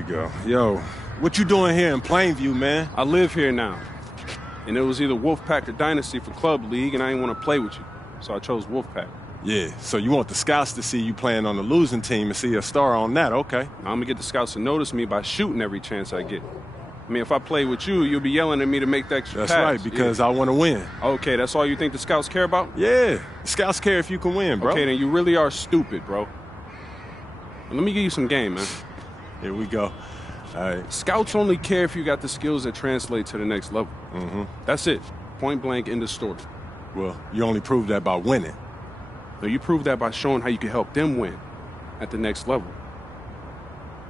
we go. Yo, what you doing here in Plainview, man? I live here now. And it was either Wolfpack or Dynasty for Club League, and I didn't want to play with you. So I chose Wolfpack. Yeah, so you want the scouts to see you playing on the losing team and see a star on that, okay. I'm going to get the scouts to notice me by shooting every chance I get. I mean, if I play with you, you'll be yelling at me to make the extra That's pass. right, because I want to win. Okay, that's all you think the scouts care about? Yeah, the scouts care if you can win, bro. Okay, then you really are stupid, bro. Let me give you some game, man. Here we go. All right. Scouts only care if you got the skills that translate to the next level. Mm-hmm. That's it. Point blank, end of story. Well, you only prove that by winning. No, you prove that by showing how you can help them win at the next level.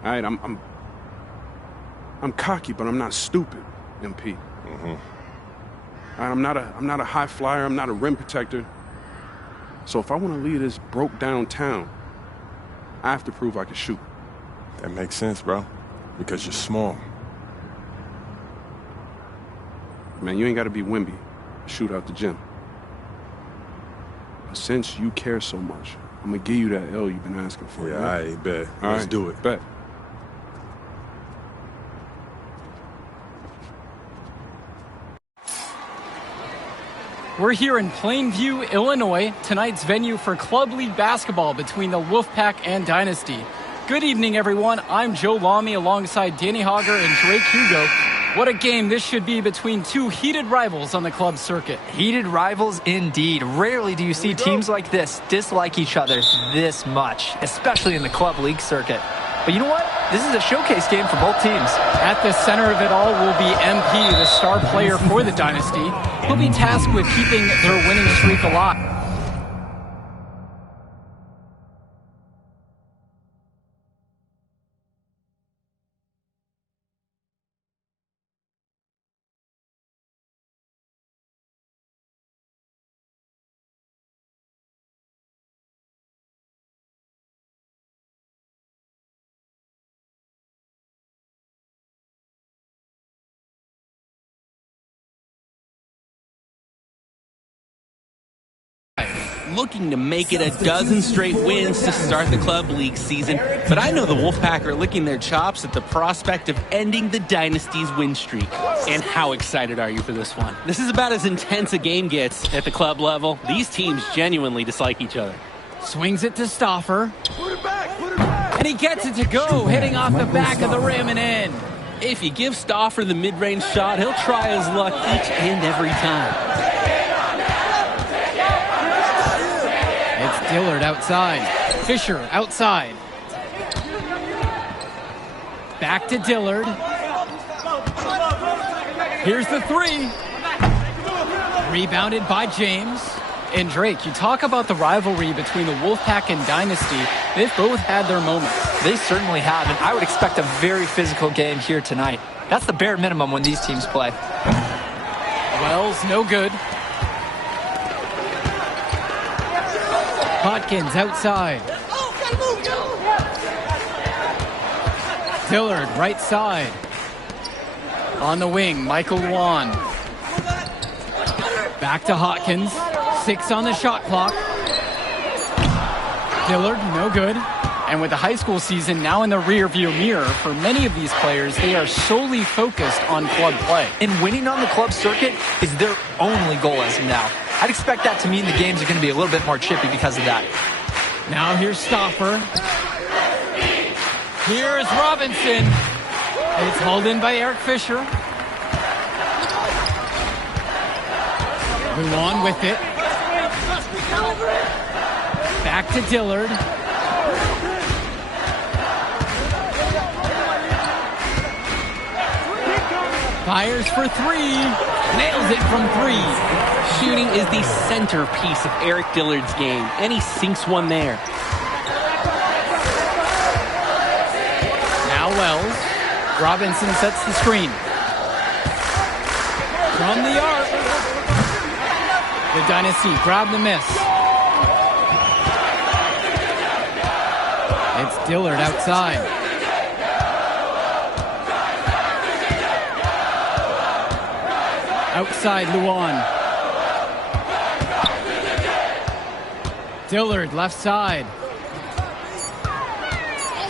All right, I'm cocky, but I'm not stupid, MP. Mm-hmm. All right, I'm not a high flyer. I'm not a rim protector. So if I want to lead this broke down town, I have to prove I can shoot. That makes sense, bro, because you're small. Man, you ain't got to be Wimby to shoot out the gym. But since you care so much, I'm going to give you that L you've been asking for. Yeah, right? I bet. All Let's right, do it. Bet. We're here in Plainview, Illinois, tonight's venue for Club League basketball between the Wolfpack and Dynasty. Good evening, everyone. I'm Joe Lamy alongside Danny Hogger and Drake Hugo. What a game this should be between two heated rivals on the club circuit. Heated rivals indeed. Rarely do you see teams like this dislike each other this much, especially in the club league circuit. But you know what? This is a showcase game for both teams. At the center of it all will be MP, the star player for the Dynasty. He'll be tasked with keeping their winning streak alive. Looking to make it a dozen straight wins to start the club league season, but I know the Wolfpack are licking their chops at the prospect of ending the Dynasty's win streak. And how excited are you for this one? This is about as intense a game gets at the club level. These teams genuinely dislike each other. Swings it to Stauffer. And he gets it to go, hitting off the back of the rim and in. If you give Stauffer the mid-range shot, he'll try his luck each and every time. It's Dillard outside. Fisher outside. Back to Dillard. Here's the three. Rebounded by James. And Drake, you talk about the rivalry between the Wolfpack and Dynasty. They've both had their moments. They certainly have, and I would expect a very physical game here tonight. That's the bare minimum when these teams play. Wells, no good. Hodkins outside. Dillard right side. On the wing, Michael Luan. Back to Hodkins. 6 on the shot clock. Dillard, no good. And with the high school season now in the rearview mirror, for many of these players, they are solely focused on club play. And winning on the club circuit is their only goal as of now. I'd expect that to mean the games are going to be a little bit more chippy because of that. Now here's Stauffer. Here's Robinson. It's hauled in by Eric Fisher. Luan with it. Back to Dillard. Fires for three. Nails it from three. Shooting is the centerpiece of Eric Dillard's game, and he sinks one there. Now Wells. Robinson sets the screen. From the arc. The Dynasty grab the miss. It's Dillard outside. Outside Luan. Dillard left side.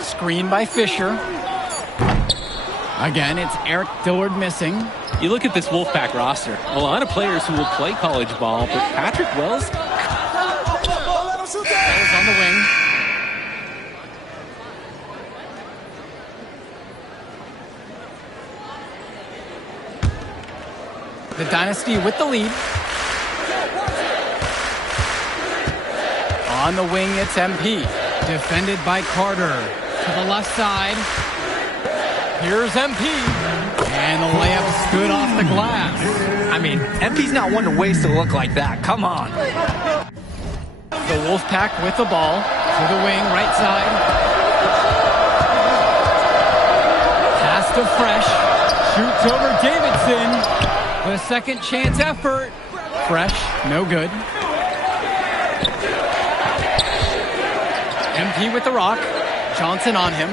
Screen by Fisher. Again, it's Eric Dillard missing. You look at this Wolfpack roster, a lot of players who will play college ball, but Patrick Wells Wells on the wing. The Dynasty with the lead. On the wing, it's MP. Defended by Carter. To the left side. Here's MP. And the layup's good off the glass. I mean, MP's not one to waste a look like that. Come on. The Wolfpack with the ball. To the wing, right side. Pass to Fresh. Shoots over Davidson. The second chance effort. Fresh, no good. MP with the rock. Johnson on him.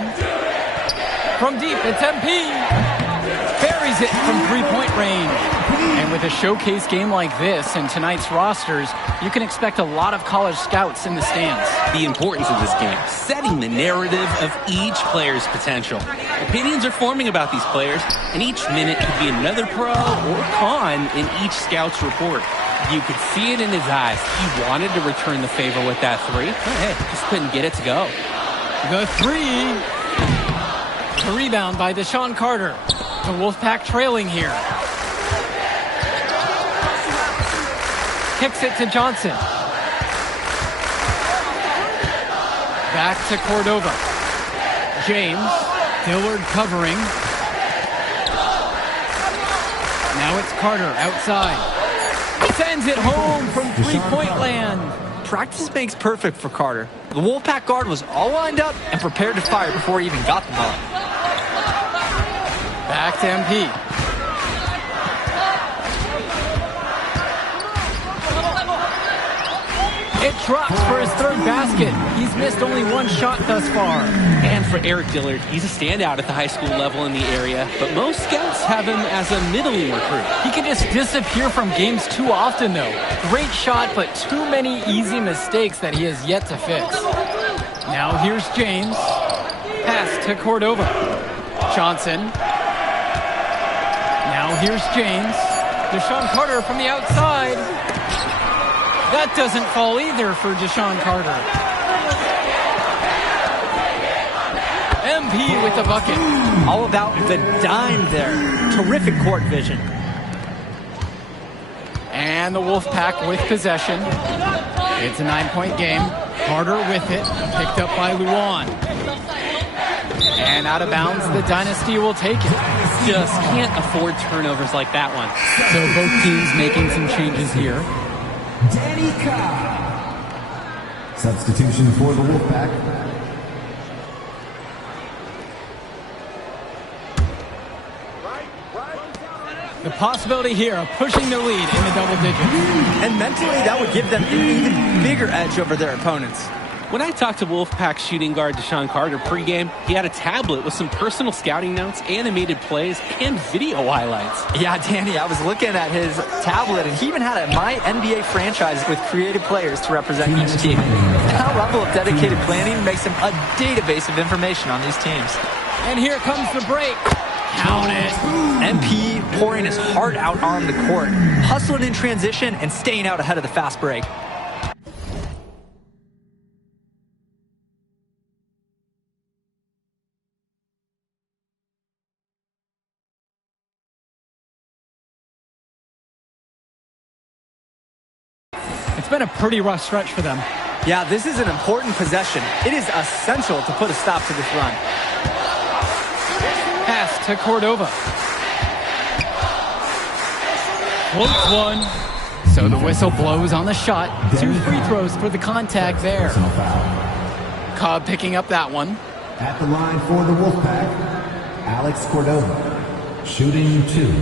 From deep, it's MP. Buries it from three-point range. And with a showcase game like this and tonight's rosters, you can expect a lot of college scouts in the stands. The importance of this game, setting the narrative of each player's potential. Opinions are forming about these players, and each minute could be another pro or con in each scout's report. You could see it in his eyes. He wanted to return the favor with that three. Oh, hey, just couldn't get it to go. The three. The rebound by Deshaun Carter. The Wolfpack trailing here. Kicks it to Johnson. Back to Cordova. James. Dillard covering. Now it's Carter outside. Sends it home from three-point land. Practice makes perfect for Carter. The Wolfpack guard was all lined up and prepared to fire before he even got the ball. Back to MP. It drops for his third basket. He's missed only one shot thus far. And for Eric Dillard, he's a standout at the high school level in the area, but most scouts have him as a middling recruit. He can just disappear from games too often, though. Great shot, but too many easy mistakes that he has yet to fix. Now here's James. Pass to Cordova. Johnson. Now here's James. Deshaun Carter from the outside. That doesn't fall either for Deshaun Carter. MP with the bucket. All about the dime there. Terrific court vision. And the Wolfpack with possession. It's a 9-point game. Carter with it. Picked up by Luan. And out of bounds, the Dynasty will take it. Just can't afford turnovers like that one. So both teams making some changes here. Danny Cobb. Substitution for the Wolfpack. The possibility here of pushing the lead in the double digits. And mentally, that would give them an even bigger edge over their opponents. When I talked to Wolfpack shooting guard Deshaun Carter pregame, he had a tablet with some personal scouting notes, animated plays, and video highlights. Yeah, Danny, I was looking at his tablet, and he even had a My NBA franchise with creative players to represent each team. That level of dedicated planning makes him a database of information on these teams. And here comes the break. Count it. MP pouring his heart out on the court, hustling in transition and staying out ahead of the fast break. It's been a pretty rough stretch for them. Yeah, this is an important possession. It is essential to put a stop to this run. Pass to Cordova. Floats one. So the whistle blows on the shot. 2 free throws for the contact there. Cobb picking up that one. At the line for the Wolfpack, Alex Cordova, shooting 2.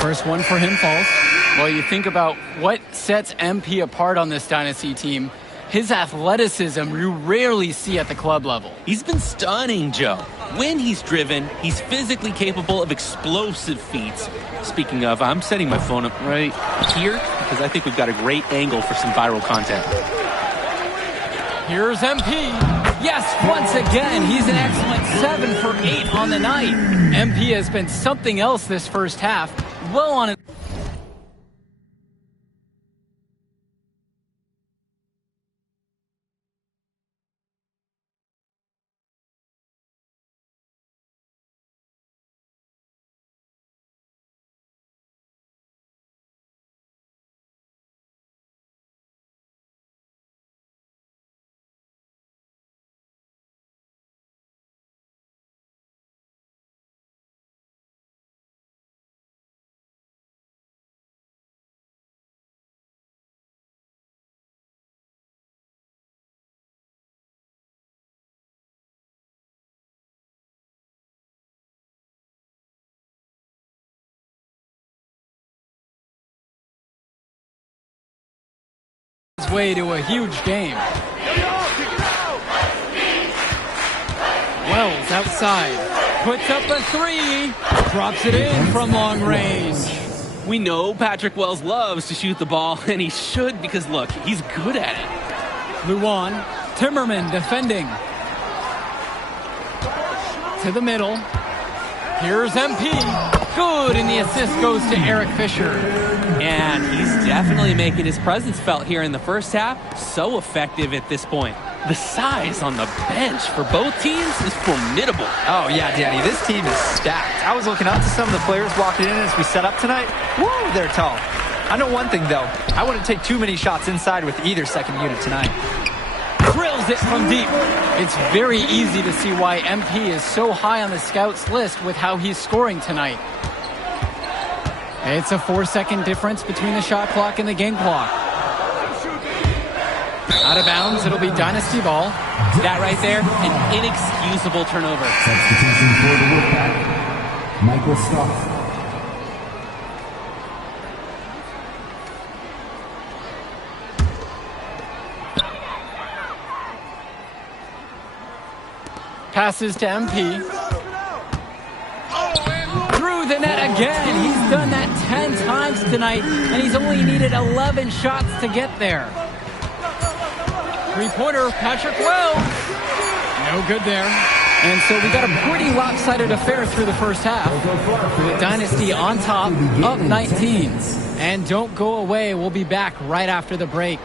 First one for him falls. Well, you think about what sets MP apart on this Dynasty team. His athleticism you rarely see at the club level. He's been stunning, Joe. When he's driven, he's physically capable of explosive feats. Speaking of, I'm setting my phone up right here because I think we've got a great angle for some viral content. Here's MP. Yes, once again, he's an excellent 7 for 8 on the night. MP has been something else this first half. Well on it. Way to a huge game. Wells outside, puts up a 3, drops it in from long range. We know Patrick Wells loves to shoot the ball, and he should because, look, he's good at it. Luan, Timmerman defending. To the middle. Here's MP. Good, and the assist goes to Eric Fisher. And he's definitely making his presence felt here in the first half. So effective at this point. The size on the bench for both teams is formidable. Oh, yeah, Danny, this team is stacked. I was looking up to some of the players walking in as we set up tonight. Woo, they're tall. I know one thing, though. I wouldn't take too many shots inside with either second unit tonight. Drills it from deep. It's very easy to see why MP is so high on the scouts list with how he's scoring tonight. It's a 4-second difference between the shot clock and the game clock. Out of bounds, it'll be Dynasty ball. That right there, an inexcusable turnover. Substitution for the Wolfpack, Michael Stock. Passes to MP. Through the net again. He's done that 10 times tonight, and he's only needed 11 shots to get there. Three-pointer, Patrick Wells. No good there. And so we got a pretty lopsided affair through the first half. With Dynasty on top, up 19. And don't go away. We'll be back right after the break.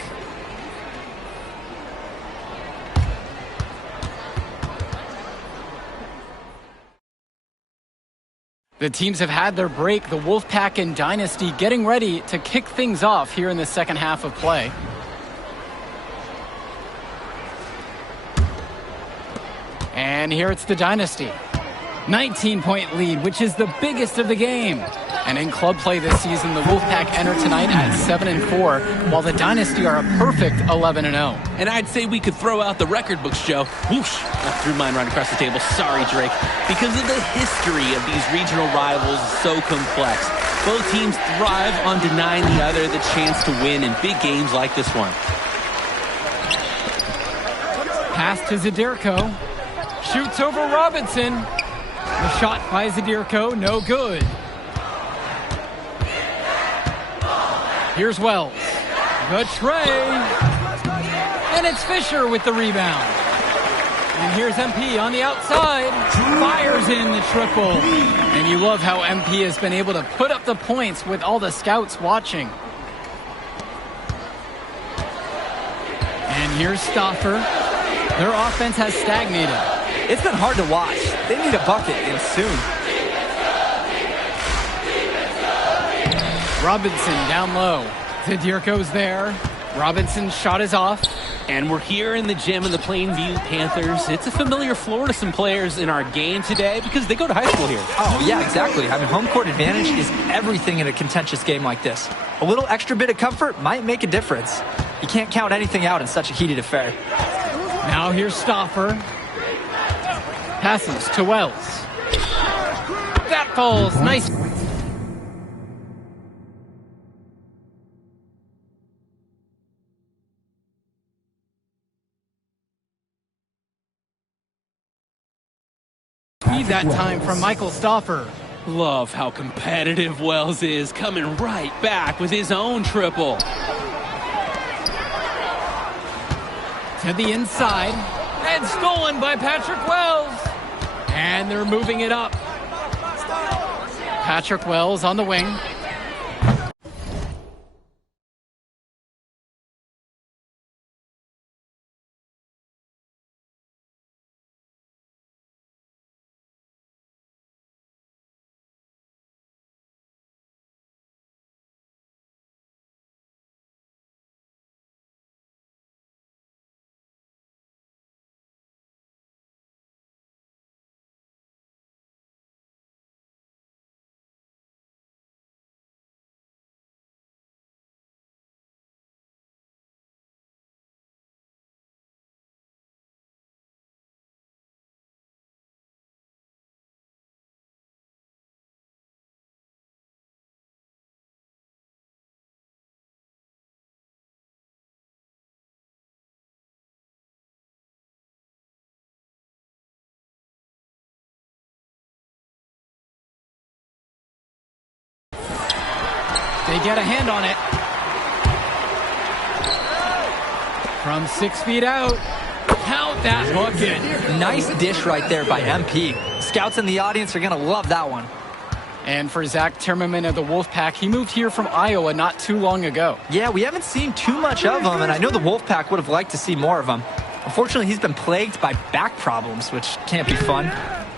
The teams have had their break, the Wolfpack and Dynasty getting ready to kick things off here in the second half of play. And here it's the Dynasty. 19-point lead, which is the biggest of the game. And in club play this season, the Wolfpack enter tonight at 7-4, while the Dynasty are a perfect 11-0. And I'd say we could throw out the record books, Joe. Whoosh! I threw mine right across the table. Sorry, Drake. Because of the history of these regional rivals is so complex. Both teams thrive on denying the other the chance to win in big games like this one. Pass to Zadirko. Shoots over Robinson. The shot by Zadirko, no good. Here's Wells. The tray. And it's Fisher with the rebound. And here's MP on the outside. Fires in the triple. And you love how MP has been able to put up the points with all the scouts watching. And here's Stauffer. Their offense has stagnated. It's been hard to watch. They need a bucket, and soon. Robinson down low. Zadirko's there. Robinson's shot is off. And we're here in the gym of the Plainview Panthers. It's a familiar floor to some players in our game today because they go to high school here. Oh, yeah, exactly. I mean, home court advantage is everything in a contentious game like this. A little extra bit of comfort might make a difference. You can't count anything out in such a heated affair. Now here's Stauffer. Passes to Wells. That falls. Nice. read that time from Michael Stauffer. Love how competitive Wells is, coming right back with his own triple. To the inside, and stolen by Patrick Wells. And they're moving it up. Patrick Wells on the wing. They get a hand on it. From 6 feet out. Count that bucket. Nice dish right there by MP. Scouts in the audience are going to love that one. And for Zach Timmerman of the Wolfpack, he moved here from Iowa not too long ago. Yeah, we haven't seen too much of him, and I know the Wolfpack would have liked to see more of him. Unfortunately, he's been plagued by back problems, which can't be fun.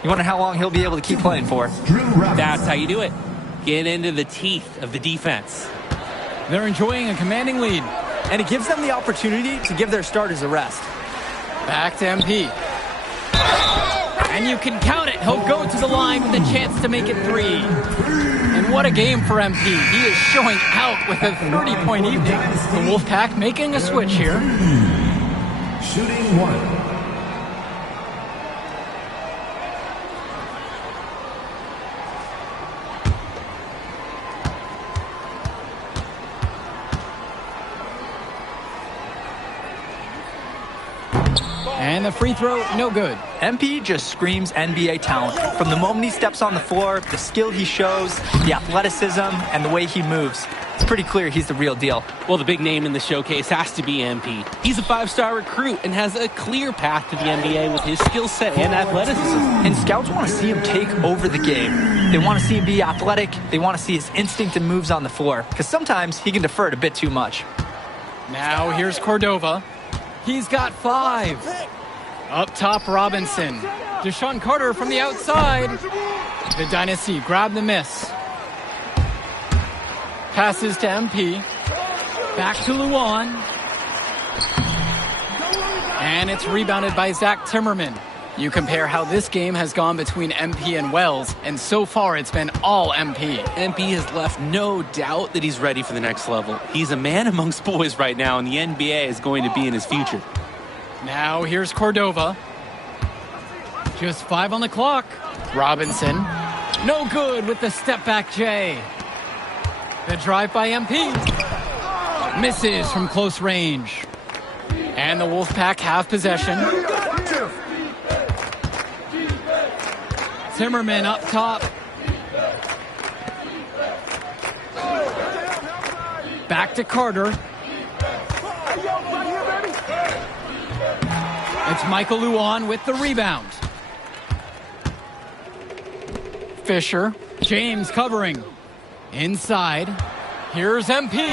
You wonder how long he'll be able to keep playing for. That's how you do it. Get into the teeth of the defense. They're enjoying a commanding lead. And it gives them the opportunity to give their starters a rest. Back to MP. And you can count it. He'll go to the line with a chance to make it 3. And what a game for MP. He is showing out with a 30-point evening. The Wolfpack making a switch here. Shooting 1. And the free throw, no good. MP just screams NBA talent. From the moment he steps on the floor, the skill he shows, the athleticism, and the way he moves. It's pretty clear he's the real deal. Well, the big name in the showcase has to be MP. He's a 5-star recruit and has a clear path to the NBA with his skill set and athleticism. And scouts want to see him take over the game. They want to see him be athletic. They want to see his instinct and moves on the floor. Because sometimes he can defer it a bit too much. Now here's Cordova. He's got 5. Up top, Robinson. Deshaun Carter from the outside. The Dynasty grab the miss. Passes to MP. Back to Luan. And it's rebounded by Zach Timmerman. You compare how this game has gone between MP and Wells, and so far it's been all MP. MP has left no doubt that he's ready for the next level. He's a man amongst boys right now, and the NBA is going to be in his future. Now here's Cordova. Just 5 on the clock. Robinson. No good with the step back J. The drive by MP. Misses from close range. And the Wolfpack have possession. Timmerman up top. Back to Carter. It's Michael Luan with the rebound. Fisher. James covering. Inside. Here's MP.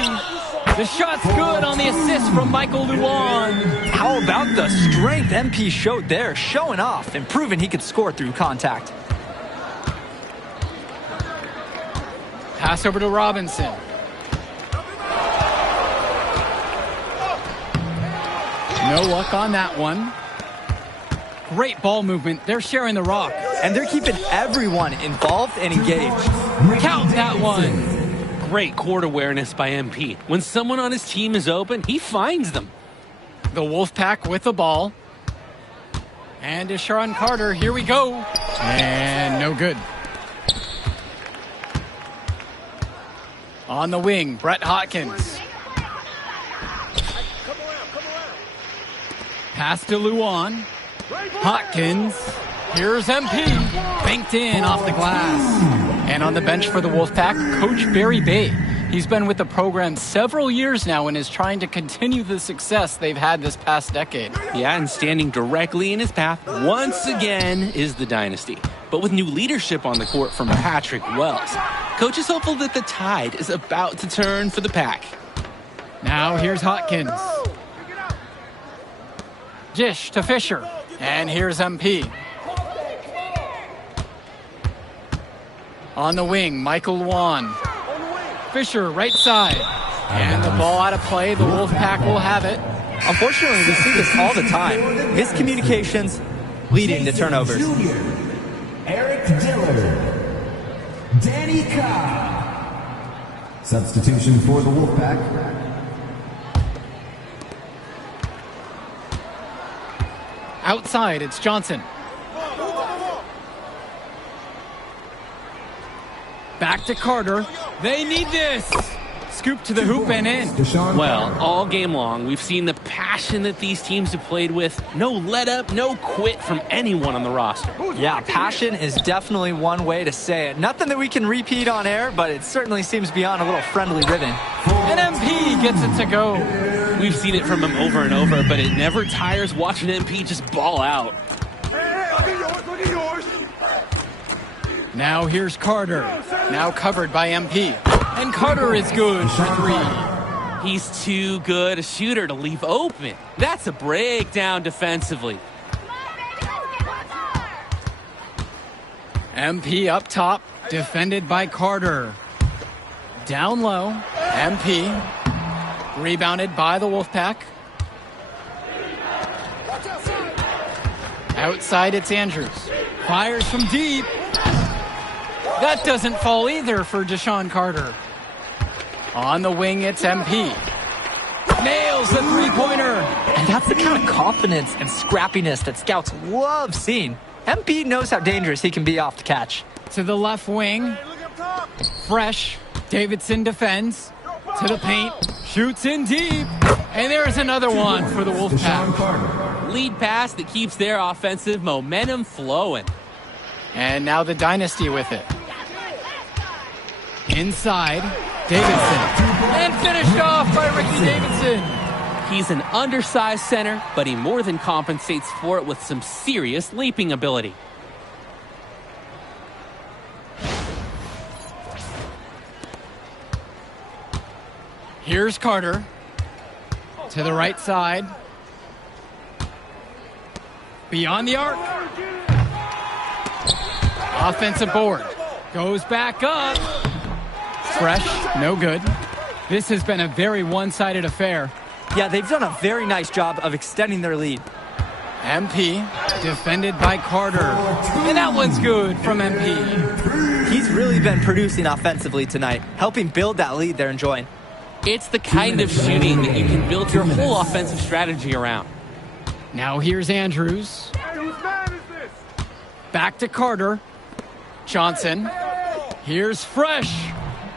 The shot's good on the assist from Michael Luan. How about the strength MP showed there, showing off and proving he could score through contact. Pass over to Robinson. No luck on that one. Great ball movement. They're sharing the rock. And they're keeping everyone involved and engaged. Count that one. Great court awareness by MP. When someone on his team is open, he finds them. The Wolfpack with the ball. And Deshaun Carter, here we go. And no good. On the wing, Brett Hopkins. Pass to Luan. Hopkins. Here's MP. Banked in off the glass. And on the bench for the Wolfpack, Coach Barry Bay. He's been with the program several years now and is trying to continue the success they've had this past decade. Yeah, and standing directly in his path once again is the Dynasty. But with new leadership on the court from Patrick Wells, Coach is hopeful that the tide is about to turn for the Pack. Now here's Hotkins. Dish to Fisher. And here's MP. On the wing, Michael Wan. Fisher, right side. And the ball out of play. The Wolfpack will have it. Unfortunately, we see this all the time. Miscommunications leading to turnovers. Jr., Eric Dillard, Danny Cobb. Substitution for the Wolfpack. Outside, it's Johnson. Back to Carter. They need this. Scoop to the hoop and in. Well, all game long, we've seen the passion that these teams have played with. No let up, no quit from anyone on the roster. Yeah, passion is definitely one way to say it. Nothing that we can repeat on air, but it certainly seems beyond a little friendly ribbon. And MP gets it to go. We've seen it from him over and over, but it never tires watching MP just ball out. Now here's Carter. Now covered by MP. And Carter is good for three. He's too good a shooter to leave open. That's a breakdown defensively. MP up top, defended by Carter. Down low, MP. Rebounded by the Wolfpack. Outside, it's Andrews. Fires from deep. That doesn't fall either for Deshaun Carter. On the wing, it's MP. Nails the three-pointer. And that's the kind of confidence and scrappiness that scouts love seeing. MP knows how dangerous he can be off the catch. To the left wing. Fresh. Davidson defends. To the paint. Shoots in deep. And there's another one for the Wolfpack. Lead pass that keeps their offensive momentum flowing. And now the Dynasty with it. Inside, Davidson. And finished off by Ricky Davidson. He's an undersized center, but he more than compensates for it with some serious leaping ability. Here's Carter. To the right side. Beyond the arc. Offensive board. Goes back up. Fresh, no good. This has been a very one-sided affair. Yeah, they've done a very nice job of extending their lead. MP, defended by Carter. And that one's good from MP. He's really been producing offensively tonight, helping build that lead they're enjoying. It's the kind of shooting that you can build your whole offensive strategy around. Now here's Andrews. Back to Carter. Johnson. Here's Fresh.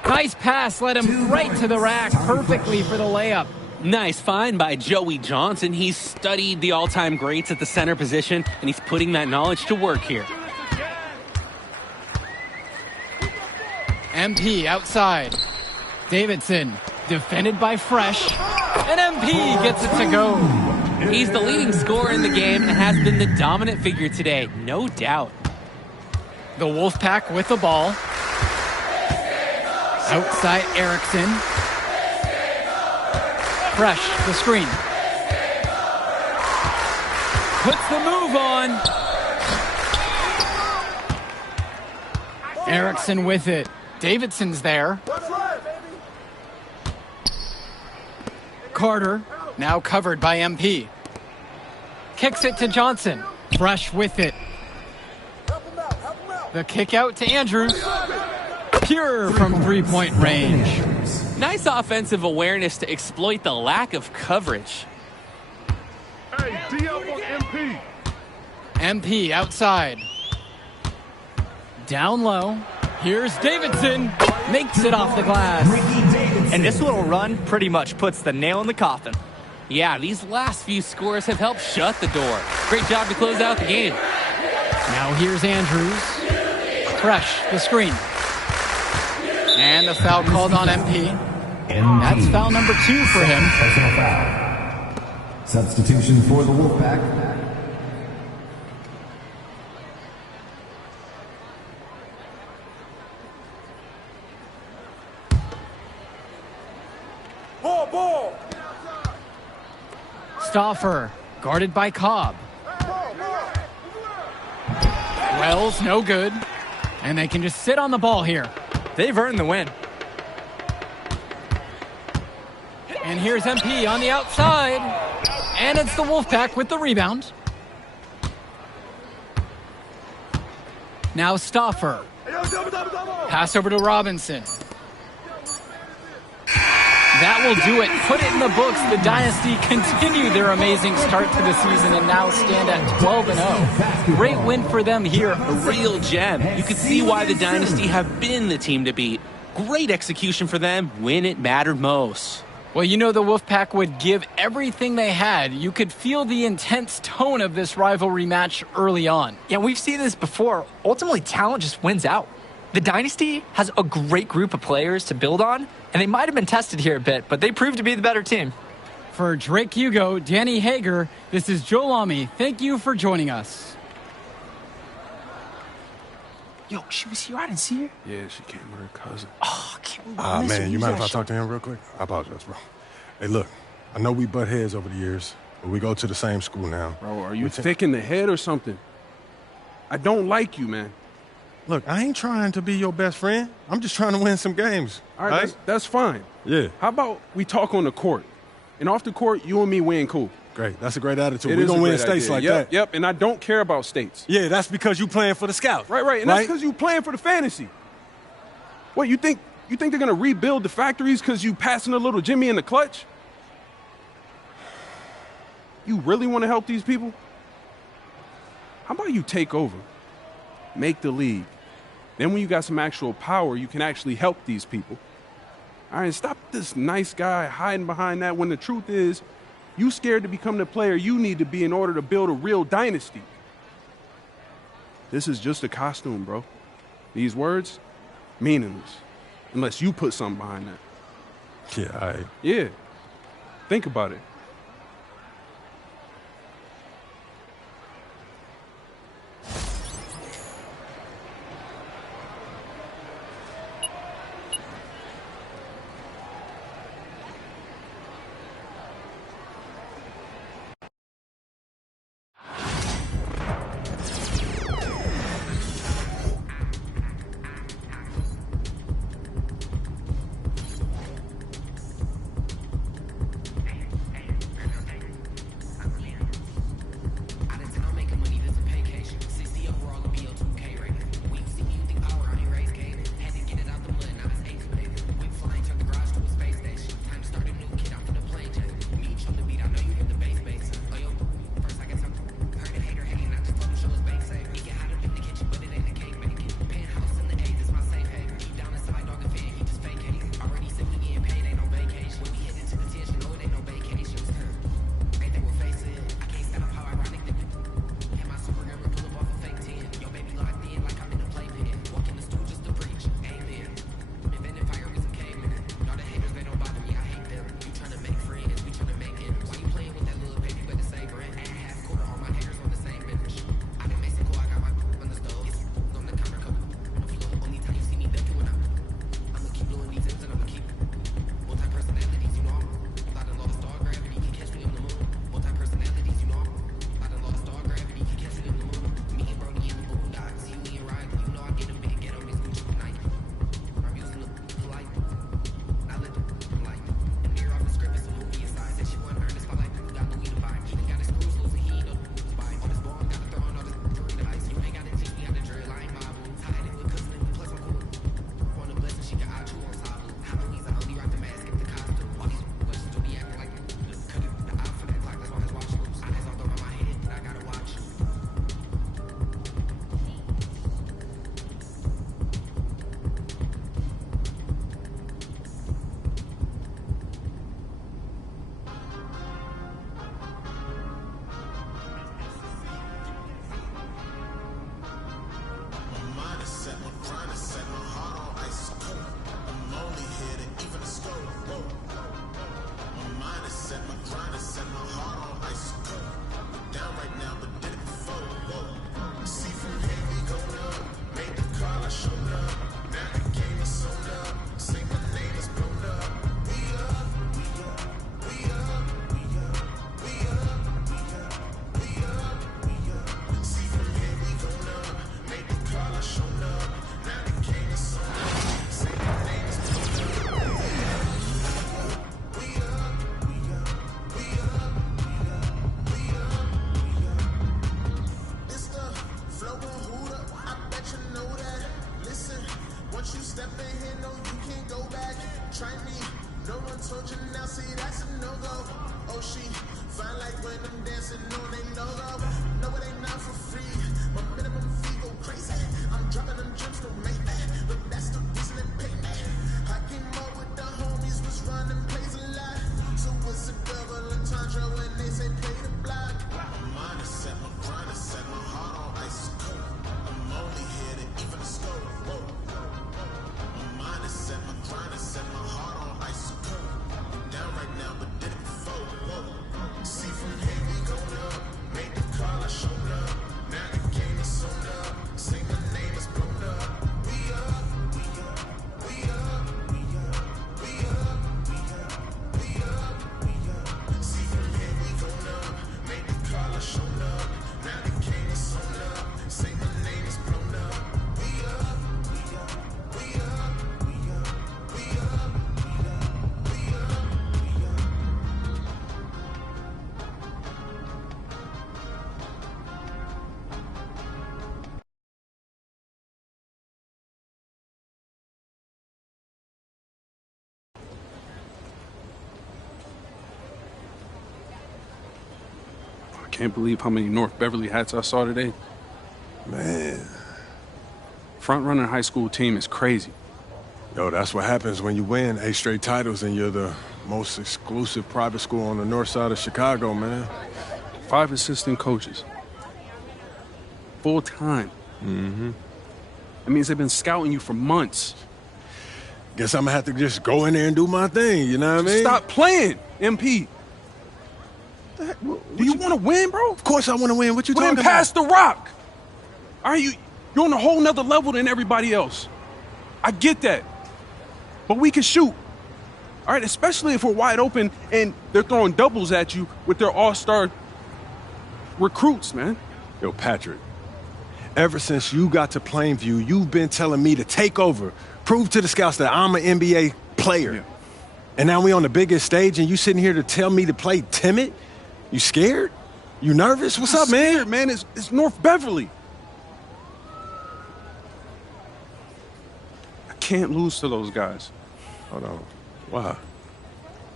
Nice pass, led him right to the rack perfectly for the layup. Nice find by Joey Johnson. He's studied the all-time greats at the center position, and he's putting that knowledge to work here. MP outside. Davidson, defended by Fresh. And MP gets it to go. He's the leading scorer in the game and has been the dominant figure today, no doubt. The Wolfpack with the ball. Outside Erickson. Fresh, the screen. Puts the move on. Erickson with it. Davidson's there. Carter, now covered by MP. Kicks it to Johnson. Fresh with it. The kick out to Andrews. Pure from three-point range. Nice offensive awareness to exploit the lack of coverage. Hey, D up on MP. MP outside. Down low. Here's Davidson. Makes it off the glass. And this little run pretty much puts the nail in the coffin. Yeah, these last few scores have helped shut the door. Great job to close out the game. Now here's Andrews. Fresh, the screen. And the foul called on MP. That's foul number 2 for him. Personal foul. Substitution for the Wolfpack. Stauffer, guarded by Cobb. Wells, no good. And they can just sit on the ball here. They've earned the win. And here's MP on the outside. And it's the Wolfpack with the rebound. Now Stauffer. Pass over to Robinson. That will do it. Put it in the books. The Dynasty continue their amazing start to the season and now stand at 12-0. Great win for them here. A real gem. You could see why the Dynasty have been the team to beat. Great execution for them when it mattered most. Well, you know the Wolfpack would give everything they had. You could feel the intense tone of this rivalry match early on. Yeah, we've seen this before. Ultimately, talent just wins out. The Dynasty has a great group of players to build on, and they might have been tested here a bit, but they proved to be the better team. For Drake Hugo, Danny Hager, this is Joe Lamy. Thank you for joining us. Yo, she was here. I didn't see her. Yeah, she came with her cousin. Oh, I can't believe I missed her. Man, you mind if I talk to him real quick? I apologize, bro. Hey, look, I know we butt heads over the years, but we go to the same school now. Bro, are you thick in the head or something? I don't like you, man. Look, I ain't trying to be your best friend. I'm just trying to win some games. All right, that's fine. Yeah. How about we talk on the court? And off the court, you and me win cool. Great. That's a great attitude. It We is don't a win great states idea. like Yep, that. Yep, and I don't care about states. Yeah, that's because you playing for the Scouts. Right, and that's because you playing for the fantasy. What, you think they're going to rebuild the factories because you passing a little Jimmy in the clutch? You really want to help these people? How about you take over, make the league? Then when you got some actual power, you can actually help these people. All right, stop this nice guy hiding behind that when the truth is you scared to become the player you need to be in order to build a real dynasty. This is just a costume, bro. These words, meaningless, unless you put something behind that. Yeah, Yeah, think about it. try me. No one told you now, see that's a no-go. Oh, she fine like when I'm dancing on they logo. No, it ain't not for free. My minimum fee go crazy. I'm dropping them gems to make that, but that's the reason they pay me. I came up with the homies, was running plays a lot. So what's a double entendre when they say play the block? My mind is set, my grind is set, my heart on ice cold. I'm only here to eat from the stove. Whoa. My mind is set, my grind is set, my heart on ice cold. I'm down right now, but did it before. Whoa. See from here we go up. Made the call, I showed up. Now the game is sewn up. Say my name is blown up. We up, we up, we up, we up, we up, we up, we up, we up. See from here we go up. Made the call, I showed up. Now the game is sewn up. Say my name is blown up. We up, we up, we up, we up, we up, we up, we up, we up. I can't believe how many North Beverly hats I saw today. Man. Front runner high school team is crazy. Yo, that's what happens when you win 8 straight titles and you're the most exclusive private school on the north side of Chicago, man. 5 assistant coaches. Full time. Mm-hmm. That means they've been scouting you for months. Guess I'm gonna have to just go in there and do my thing, you know what I mean? Stop playing, MP. Do you want to win, bro? Of course I want to win. What you Well, talking then about? pass the rock. All right, you're on a whole nother level than everybody else. I get that. But we can shoot. All right, especially if we're wide open and they're throwing doubles at you with their all-star recruits, man. Yo, Patrick, ever since you got to Plainview, you've been telling me to take over, prove to the scouts that I'm an NBA player. Yeah. And now we on the biggest stage and you sitting here to tell me to play timid? You scared? You nervous? What's up, man? Scared, man. It's North Beverly. I can't lose to those guys. Hold on. Why?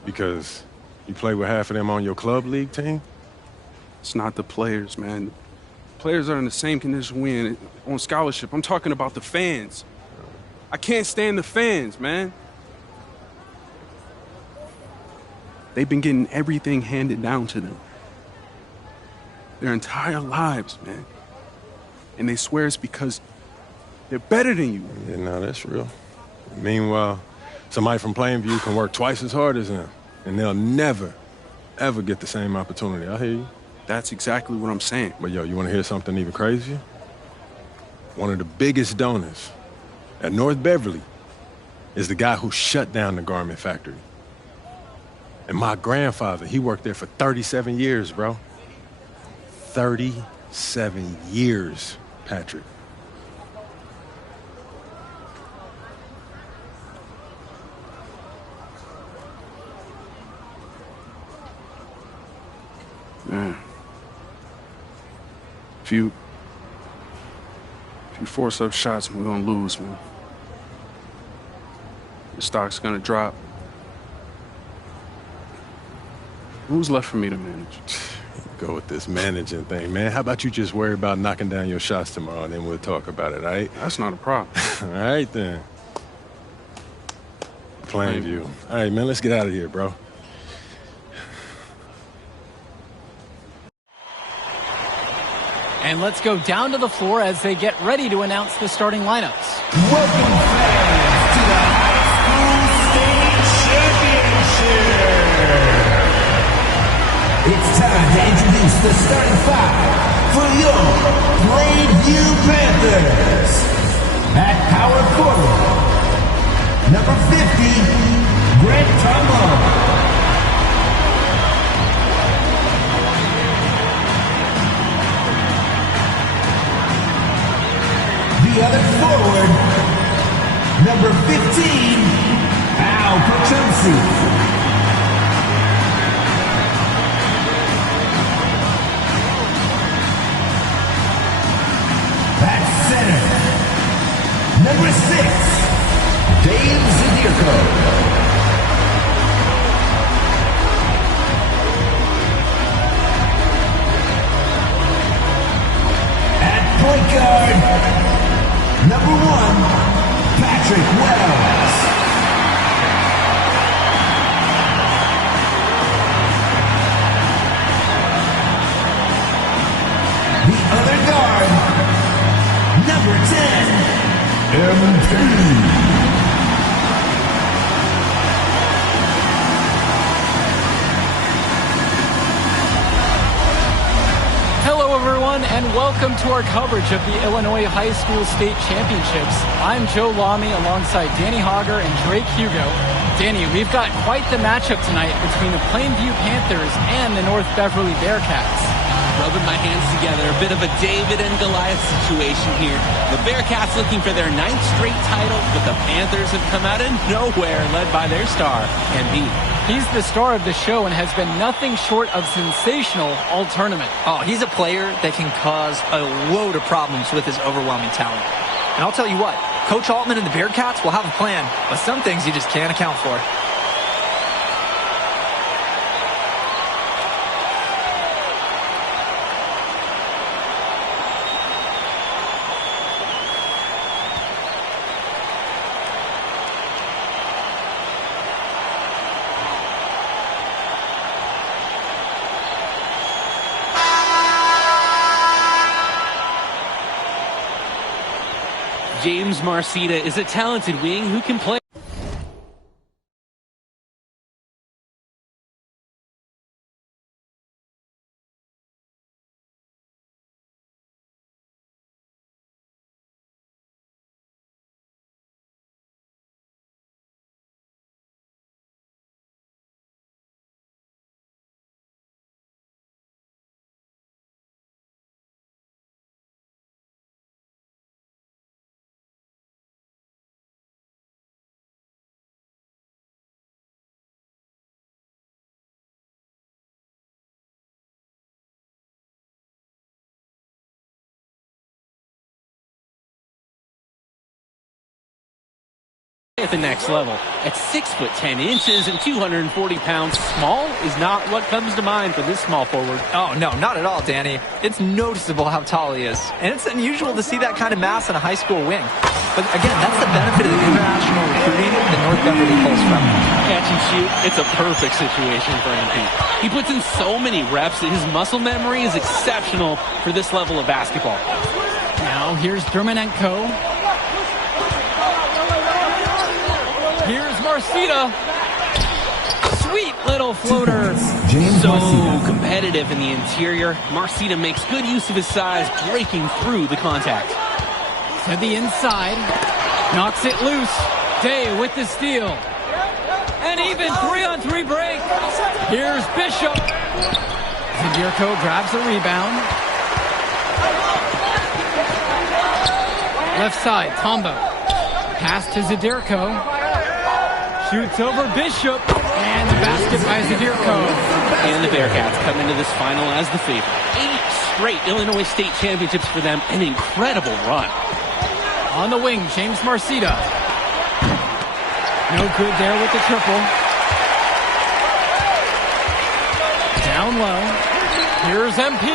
Because you play with half of them on your club league team? It's not the players, man. The players are in the same condition we in on scholarship. I'm talking about the fans. I can't stand the fans, man. They've been getting everything handed down to them their entire lives, man. And they swear it's because they're better than you. Yeah, no, that's real. Meanwhile, somebody from Plainview can work twice as hard as them, and they'll never, ever get the same opportunity. I hear you. That's exactly what I'm saying. But yo, you want to hear something even crazier? One of the biggest donors at North Beverly is the guy who shut down the garment factory. And my grandfather, he worked there for 37 years, bro. 37 years, Patrick. Man. If you force up shots, we're gonna lose, man. The stock's gonna drop. Who's left for me to manage? Go with this managing thing, man. How about you just worry about knocking down your shots tomorrow, and then we'll talk about it, all right? That's not a problem. All right, then. Plainview. All right, man, let's get out of here, bro. And let's go down to the floor as they get ready to announce the starting lineups. Welcome fans to the High School State Championship. It's time to introduce the starting five for your Plainview Panthers. At power forward, number 50, Grant Trumbo. The other forward, number 15, Al Petrucci. At center, number 6, Dave Zadirko. 1, Patrick Wells. The other guard, number 10, MP. Hello, everyone, and welcome to our coverage of the Illinois High School State Championships. I'm Joe Lamy alongside Danny Hogger and Drake Hugo. Danny, we've got quite the matchup tonight between the Plainview Panthers and the North Beverly Bearcats. Rubbing my hands together, a bit of a David and Goliath situation here. The Bearcats looking for their 9th straight title, but the Panthers have come out of nowhere, led by their star, MP. He's the star of the show and has been nothing short of sensational all tournament. Oh, he's a player that can cause a load of problems with his overwhelming talent. And I'll tell you what, Coach Altman and the Bearcats will have a plan, but some things you just can't account for. James Marcita is a talented wing who can play. At the next level. At 6 foot 10 inches and 240 pounds, small is not what comes to mind for this small forward. Oh, no, not at all, Danny. It's noticeable how tall he is. And it's unusual to see that kind of mass in a high school wing. But again, that's the benefit of the international recruiting that North Beverly pulls from. Catch and shoot, it's a perfect situation for MP. He puts in so many reps that his muscle memory is exceptional for this level of basketball. Now here's Dermanenko. Here's Marcita. Sweet little floater. So competitive in the interior. Marcita makes good use of his size, breaking through the contact. To the inside. Knocks it loose. Day with the steal. And even 3-on-3 break. Here's Bishop. Zadirko grabs a rebound. Left side, Tombo. Pass to Zadirko. Shoots over Bishop, and the basket by Zadirko. And the Bearcats come into this final as the favorite. 8 straight Illinois State championships for them, an incredible run. On the wing, James Marcita. No good there with the triple. Down low. Here's MP.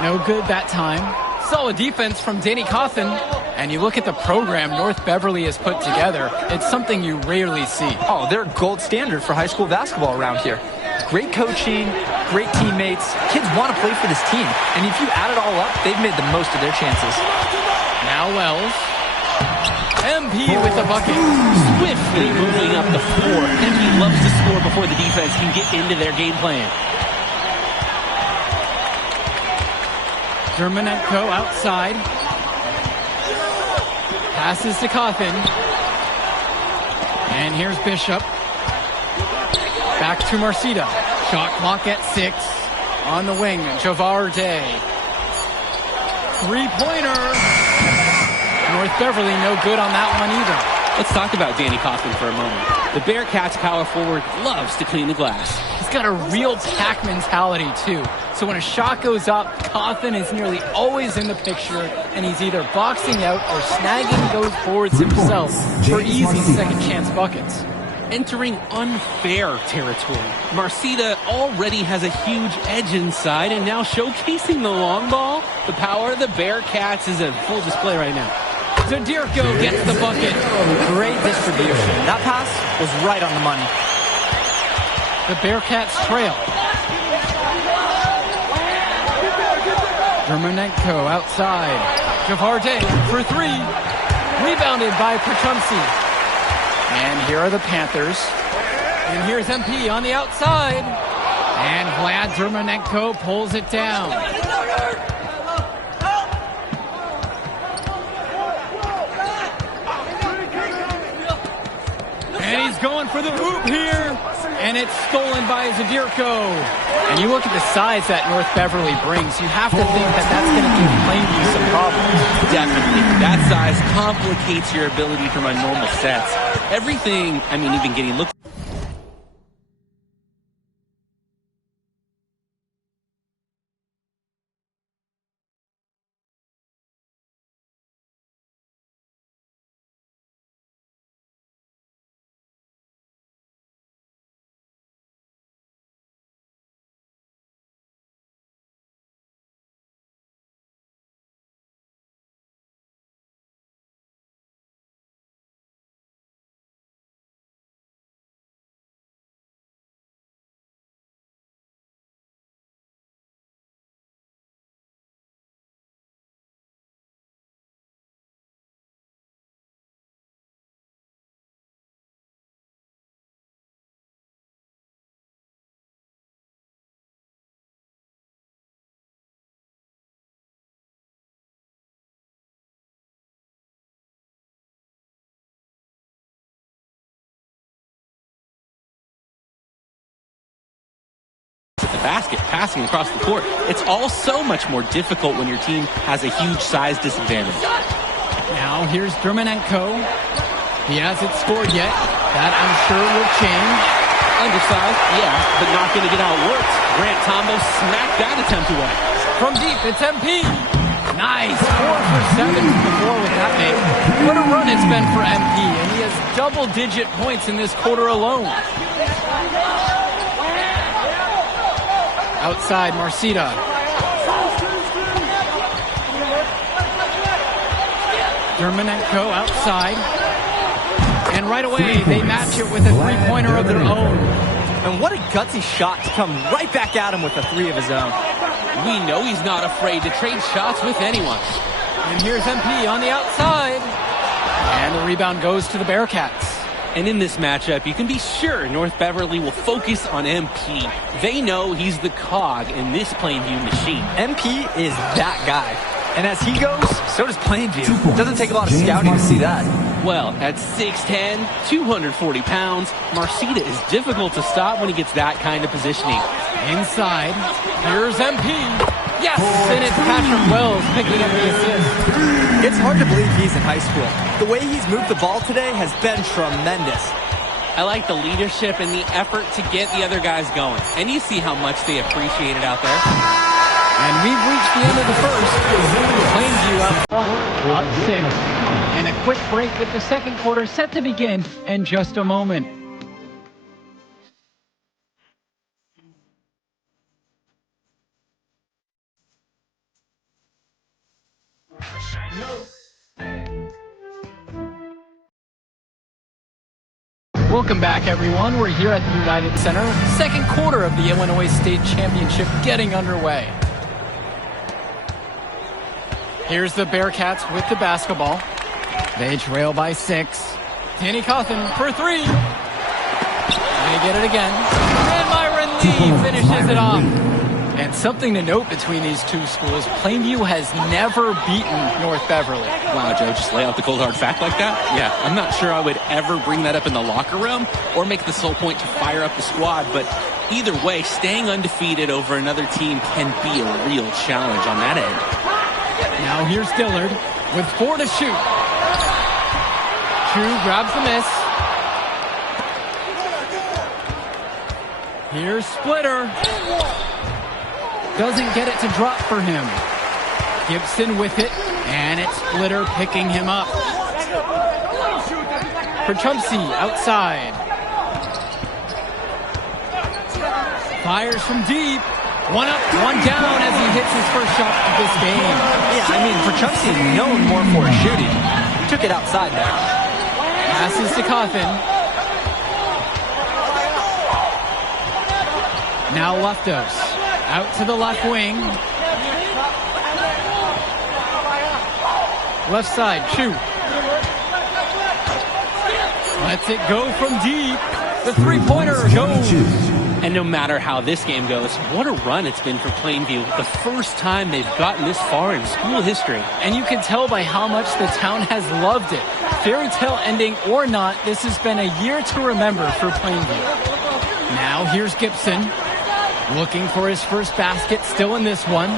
No good that time. Solid defense from Danny Coffin. And you look at the program North Beverly has put together, it's something you rarely see. Oh, they're gold standard for high school basketball around here. Great coaching, great teammates. Kids want to play for this team. And if you add it all up, they've made the most of their chances. Now Wells. MP with the bucket. Swiftly moving up the floor. MP loves to score before the defense can get into their game plan. Dermanenko outside. Passes to Coffin. And here's Bishop. Back to Marcita. Shot clock at 6. On the wing, Javar Day. Three-pointer. North Beverly no good on that one either. Let's talk about Danny Coffin for a moment. The Bearcats power forward loves to clean the glass. He's got a real pack mentality, too. So when a shot goes up, Coffin is nearly always in the picture, and he's either boxing out or snagging those boards himself for easy second-chance buckets. Entering unfair territory. Marcita already has a huge edge inside, and now showcasing the long ball. The power of the Bearcats is in full display right now. Zadirko gets the bucket. Great distribution. That pass was right on the money. The Bearcats trail. Germanenko outside. Javarde for three. Rebounded by Pachumsi. And here are the Panthers. And here's MP on the outside. And Vlad Germanenko pulls it down. And he's going for the hoop here. And it's stolen by Zadirko. And you look at the size that North Beverly brings, you have to think that that's going to give Plainview some problems. Definitely. That size complicates your ability to run normal sets. Everything, I mean, even getting looked at the basket, passing across the court. It's all so much more difficult when your team has a huge size disadvantage. Now here's Germanenko. He hasn't scored yet. That I'm sure will change. Undersized, yeah, but not going to get outworked. Grant Tombo smacked that attempt away. From deep, it's MP. Nice. 4 for 7 from the floor with that make. What a run it's been for MP, and he has double-digit points in this quarter alone. Outside, Marcita. Germanenko outside. And right away, they match it with a three-pointer of their own. And what a gutsy shot to come right back at him with a three of his own. We know he's not afraid to trade shots with anyone. And here's MP on the outside. And the rebound goes to the Bearcats. And in this matchup, you can be sure North Beverly will focus on MP. They know he's the cog in this Plainview machine. MP is that guy. And as he goes, so does Plainview. It doesn't take a lot of scouting to see that. Well, at 6'10", 240 pounds, Marcita is difficult to stop when he gets that kind of positioning. Inside, here's MP. Yes, and it's Patrick Wells picking up the assist. It's hard to believe he's in high school. The way he's moved the ball today has been tremendous. I like the leadership and the effort to get the other guys going. And you see how much they appreciate it out there. And we've reached the end of the first. Plainview up 6. And a quick break with the second quarter set to begin in just a moment. Welcome back, everyone. We're here at the United Center. Second quarter of the Illinois State Championship getting underway. Here's the Bearcats with the basketball. They trail by 6. Danny Cawthon for 3. They get it again. And Myron Lee finishes it off. And something to note between these two schools, Plainview has never beaten North Beverly. Wow, Joe, just lay out the cold hard fact like that? Yeah, I'm not sure I would ever bring that up in the locker room or make the sole point to fire up the squad, but either way, staying undefeated over another team can be a real challenge on that end. Now here's Dillard with 4 to shoot. Chu grabs the miss. Here's Splitter. Doesn't get it to drop for him. Gibson with it, and it's Splitter picking him up. For Chumsey outside. Fires from deep. 1 up, 1 down as he hits his first shot of this game. Yeah, I mean, for Chumsey, known more for his shooting. Took it outside there. Passes to Coffin. Now Leftos. Out to the left wing. Left side, Chu. Lets it go from deep. The three-pointer goes. And no matter how this game goes, what a run it's been for Plainview. The first time they've gotten this far in school history. And you can tell by how much the town has loved it. Fairy tale ending or not, this has been a year to remember for Plainview. Now here's Gibson. Looking for his first basket, still in this one.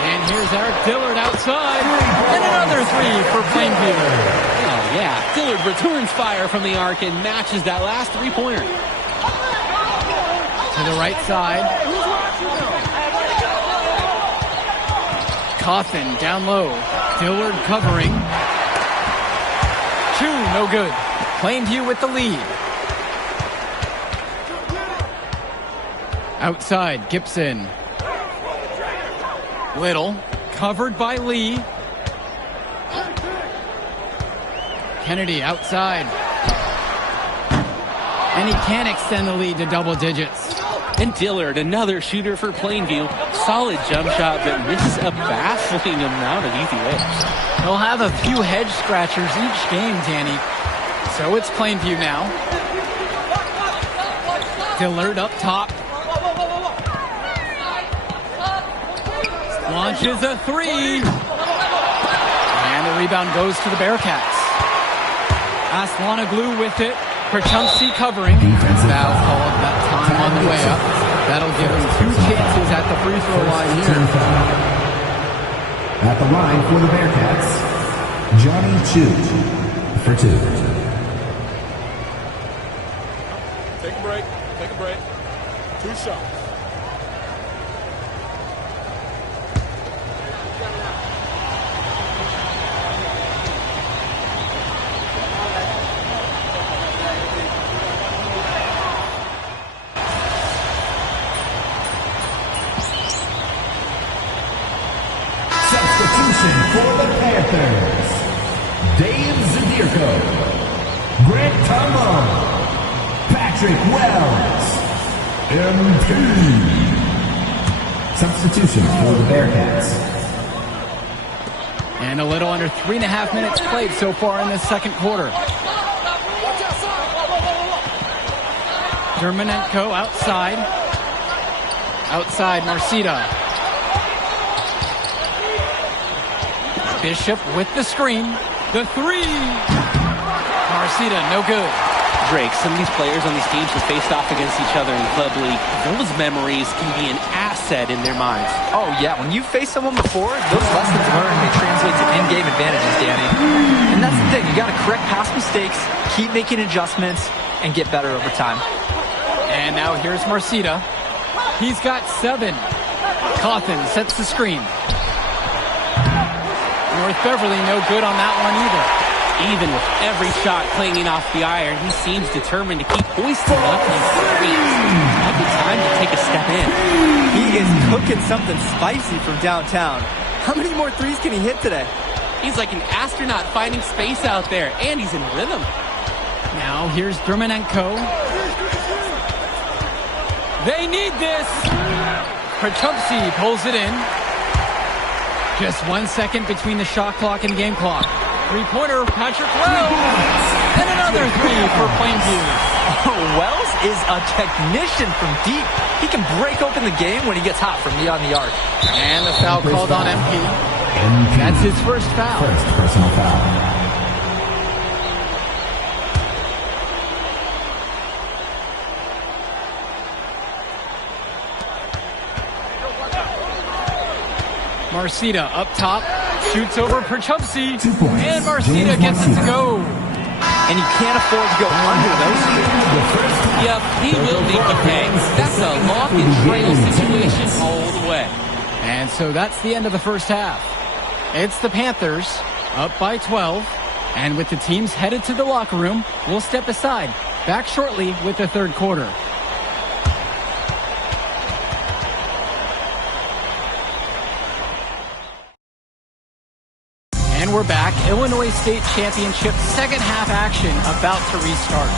And here's Eric Dillard outside. And another three for Plainview. Oh, yeah. Dillard returns fire from the arc and matches that last three-pointer. To the right side. Coffin down low. Dillard covering. Chu, no good. Plainview with the lead. Outside, Gibson. Little, covered by Lee. Kennedy outside. And he can extend the lead to double digits. And Dillard, another shooter for Plainview. Solid jump shot, but misses a baffling amount of easy layups. He'll have a few head scratchers each game, Danny. So it's Plainview now. Dillard up top. Launches a three. And the rebound goes to the Bearcats. Aslanoglu with it. Perchumsky covering. Foul called that time on the way up. That'll give him two chances at the free throw line here. At the line for the Bearcats, Johnny Chu for two. Take a break. Take a break. 2 shots. Substitution for the Panthers, Dave Zadirko, Grant Tumbo, Patrick Wells, MP. Substitution for the Bearcats. And a little under 3.5 minutes played so far in the second quarter. Dermonenko outside. Outside, Marcita. Bishop with the screen. The three. Marcita, no good. Drake, some of these players on these teams have faced off against each other in Club League. Those memories can be an asset in their minds. Oh, yeah. When you've faced someone before, those lessons learned may translate to in-game advantages, Danny. And that's the thing. You got to correct past mistakes, keep making adjustments, and get better over time. And now here's Marcita. He's got 7. Coffin sets the screen. North Beverly no good on that one either. Even with every shot clanging off the iron, he seems determined to keep hoisting up these threes. Might be time to take a step in. He is cooking something spicy from downtown. How many more threes can he hit today? He's like an astronaut finding space out there, and he's in rhythm. Now here's Dermonenko. They need this. Perchumsky pulls it in. Just 1 second between the shot clock and game clock. Three-pointer, Patrick Wells. And another three for Plainview. Oh, Wells is a technician from deep. He can break open the game when he gets hot from beyond the arc. And the foul called on MP. That's his first foul. First personal foul. Marcita up top, shoots over Perchumsky, 2 points. and Marcita gets it to go. And he can't afford to go under those two. Yep, he will make you pay. That's a lock and trail situation all the way. And so that's the end of the first half. It's the Panthers up by 12, and with the teams headed to the locker room, we'll step aside. Back shortly with the third quarter. And we're back. Illinois State Championship second half action about to restart.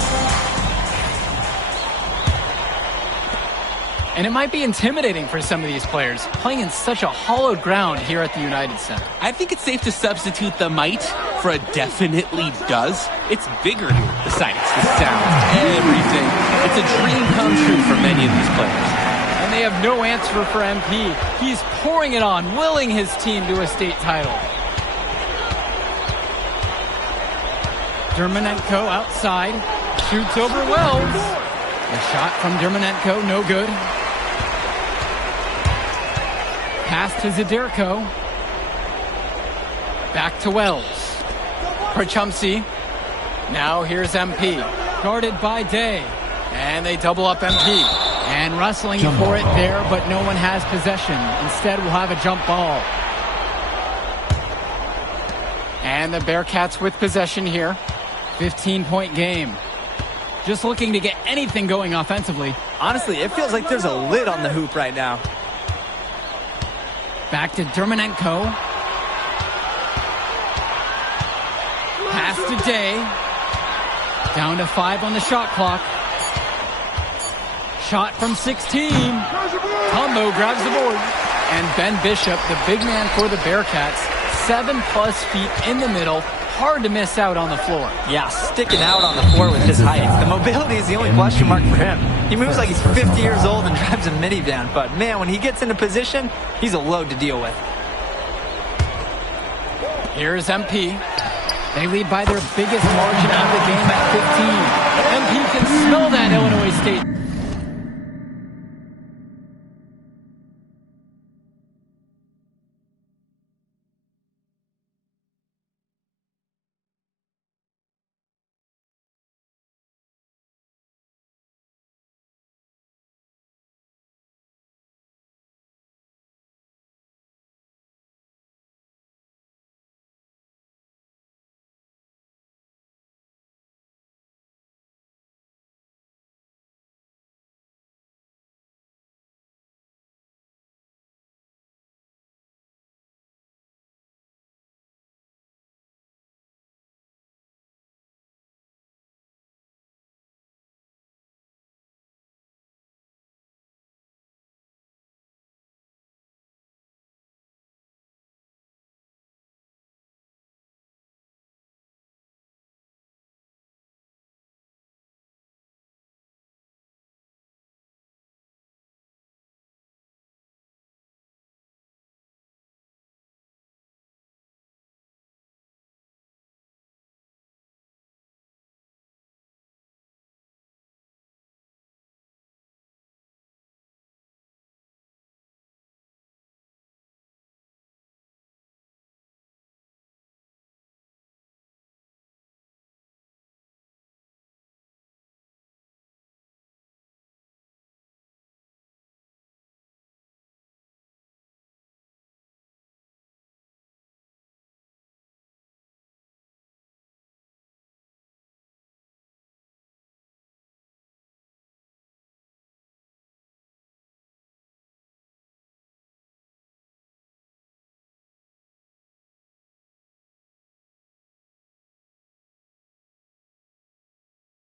And it might be intimidating for some of these players, playing in such a hollowed ground here at the United Center. I think it's safe to substitute the might for a definitely does. It's bigger here. The sights, the sounds, everything. It's a dream come true for many of these players. And they have no answer for MP. He's pouring it on, willing his team to a state title. Dermonenko outside, shoots over Wells. The shot from Dermonenko, no good. Pass to Zaderko. Back to Wells. Prachumsky. Now here's MP. Guarded by Day. And they double up MP. And wrestling for it there, but no one has possession. Instead, we'll have a jump ball. And the Bearcats with possession here. 15-point game. Just looking to get anything going offensively. Honestly, it feels like there's a lid on the hoop right now. Back to Dermonenko. Pass to Day. Down to 5 on the shot clock. Shot from 16. Combo grabs the board. And Ben Bishop, the big man for the Bearcats, 7+ feet in the middle. Hard to miss out on the floor. Yeah, sticking out on the floor with his height. The mobility is the only question mark for him. He moves like he's 50 years old and drives a minivan, but man, when he gets into position, he's a load to deal with. Here's MP. They lead by their biggest margin of the game at 15. MP can smell that Illinois State.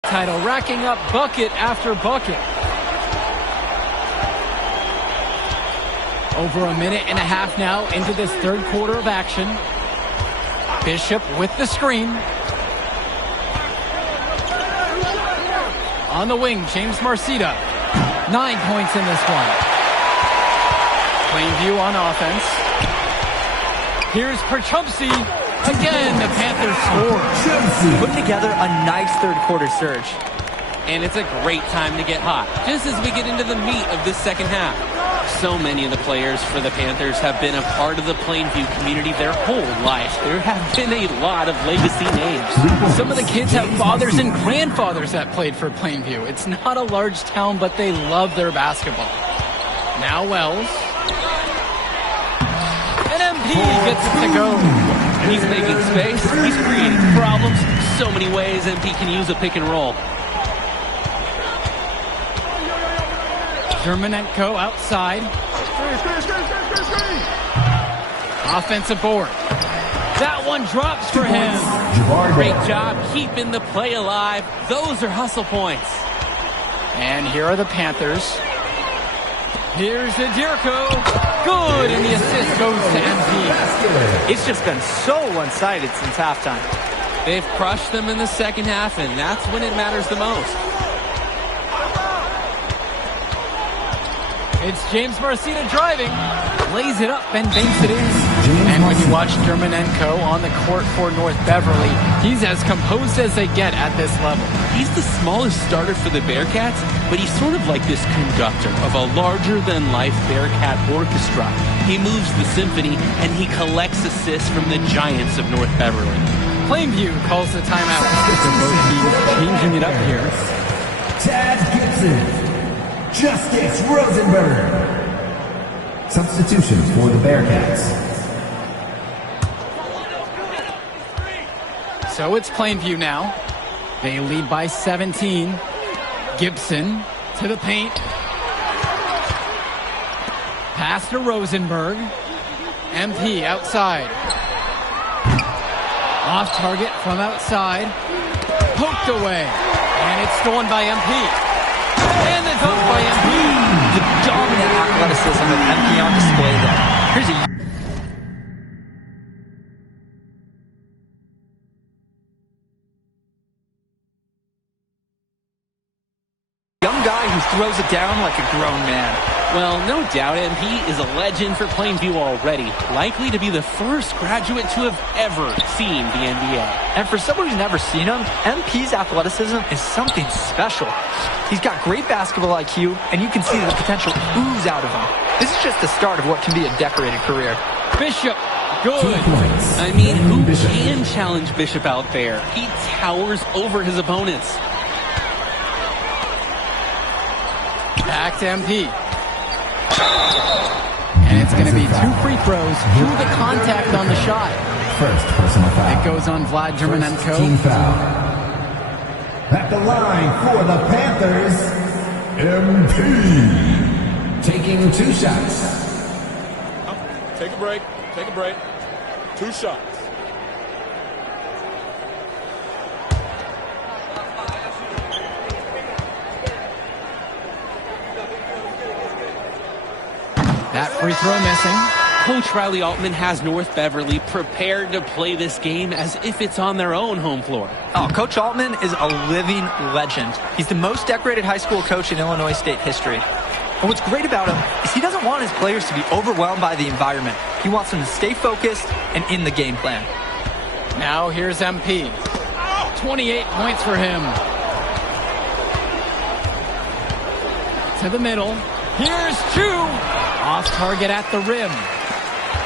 Title, racking up bucket after bucket. Over a minute and a half now into this third quarter of action. Bishop with the screen. On the wing, James Marcita. 9 points in this one. Plainview on offense. Here's Prachumsky. Again, the Panthers score. Putting together a nice third quarter surge. And it's a great time to get hot, just as we get into the meat of this second half. So many of the players for the Panthers have been a part of the Plainview community their whole life. There have been a lot of legacy names. Some of the kids have fathers and grandfathers that played for Plainview. It's not a large town, but they love their basketball. Now Wells. And MP gets it to go. He's making space. He's creating problems. So many ways MP can use a pick and roll. Dermonenko outside. Offensive board. That one drops for him. Great job keeping the play alive. Those are hustle points. And here are the Panthers. Here's Adirko. Good, and the assist goes to MP. It's just been so one-sided since halftime. They've crushed them in the second half, and that's when it matters the most. It's James Marcita driving. Lays it up and banks it in. And when you watch Dermonenko on the court for North Beverly, he's as composed as they get at this level. He's the smallest starter for the Bearcats, but he's sort of like this conductor of a larger-than-life Bearcat orchestra. He moves the symphony, and he collects assists from the giants of North Beverly. Plainview calls the timeout. So both teams changing it up here. Tad Gibson. Justice Rosenberg. Substitution for the Bearcats. So it's Plainview now. They lead by 17. Gibson to the paint. Pass to Rosenberg. MP outside. Off target from outside. Poked away. And it's stolen by MP. And the dunk by MP. The dominant athleticism of MP on display there. Here's a young guy who throws it down like a grown man. Well, no doubt MP is a legend for Plainview already, likely to be the first graduate to have ever seen the NBA. And for someone who's never seen him, MP's athleticism is something special. He's got great basketball IQ, and you can see the potential ooze out of him. This is just the start of what can be a decorated career. Bishop, good. I mean, who can challenge Bishop out there? He towers over his opponents. Back to MP. And it's going to be 2 free throws through the contact on the shot. First personal foul. It goes on Vlad Dermonenko. Team foul. At the line for the Panthers, MP. Taking 2 shots. Take a break. Take a break. 2 shots. That free throw missing. Coach Riley Altman has North Beverly prepared to play this game as if it's on their own home floor. Oh, Coach Altman is a living legend. He's the most decorated high school coach in Illinois state history. And what's great about him is he doesn't want his players to be overwhelmed by the environment. He wants them to stay focused and in the game plan. Now here's MP. 28 points for him. To the middle. Here's 2. Off target at the rim.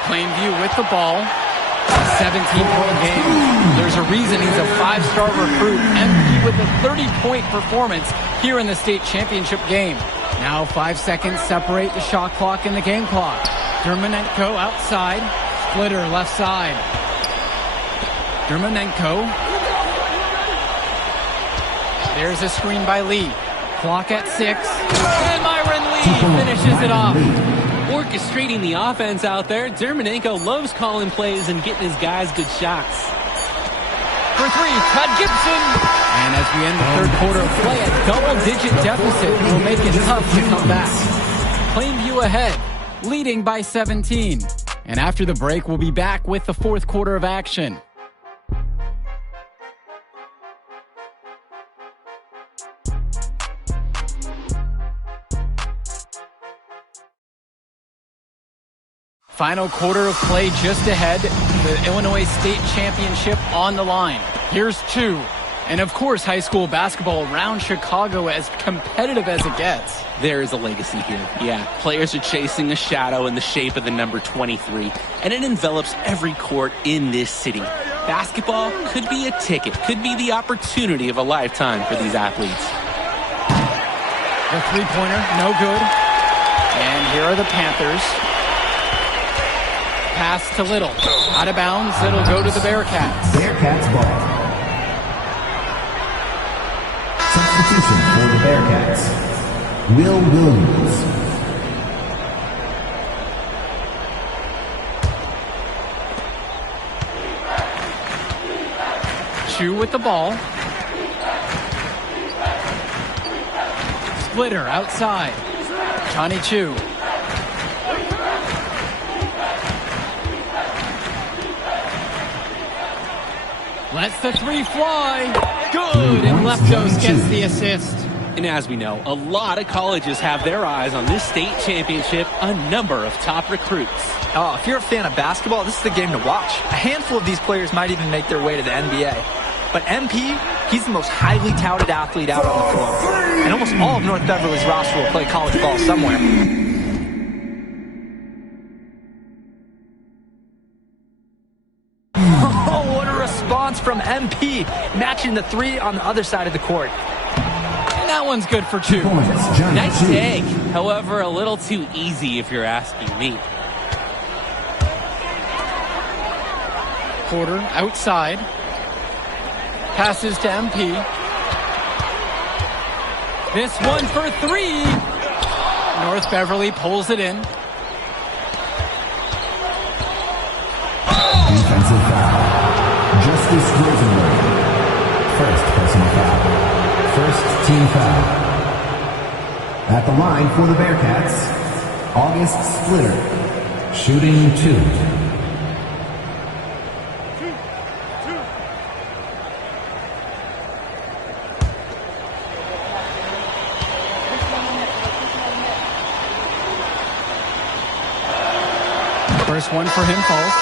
Plainview with the ball. 17-point game. There's a reason he's a 5-star recruit. MP with a 30-point performance here in the state championship game. Now 5 seconds separate the shot clock and the game clock. Dermonenko outside. Splitter left side. Dermonenko. There's a screen by Lee. Clock at 6. And Myron Lee finishes it off. Orchestrating the offense out there, Dermonenko loves calling plays and getting his guys good shots. For 3, Todd Gibson. And as we end the third quarter of play, a double-digit deficit will make it tough to come back. Plainview ahead, leading by 17. And after the break, we'll be back with the fourth quarter of action. Final quarter of play just ahead. The Illinois State Championship on the line. Here's 2. And of course, high school basketball around Chicago as competitive as it gets. There is a legacy here. Yeah, players are chasing a shadow in the shape of the number 23, and it envelops every court in this city. Basketball could be a ticket, could be the opportunity of a lifetime for these athletes. The three-pointer, no good. And here are the Panthers. Pass to Little. Out of bounds, it'll go to the Bearcats. Bearcats ball. Substitution for the Bearcats. Will Williams. Chu with the ball. Splitter outside. Johnny Chu. Lets the three fly. Good, and Leftos gets the assist. And as we know, a lot of colleges have their eyes on this state championship, a number of top recruits. Oh, if you're a fan of basketball, this is the game to watch. A handful of these players might even make their way to the NBA. But MP, he's the most highly touted athlete out on the floor. And almost all of North Beverly's roster will play college ball somewhere. Oh, what a response from MP, matching the three on the other side of the court. And that one's good for Chu. Nice take. However, a little too easy if you're asking me. Porter outside. Passes to MP. This one for three. North Beverly pulls it in. Defensive foul. Justice Rosenberg. First personal foul. First team foul. At the line for the Bearcats, August Splitter. Shooting 2. First one for him falls.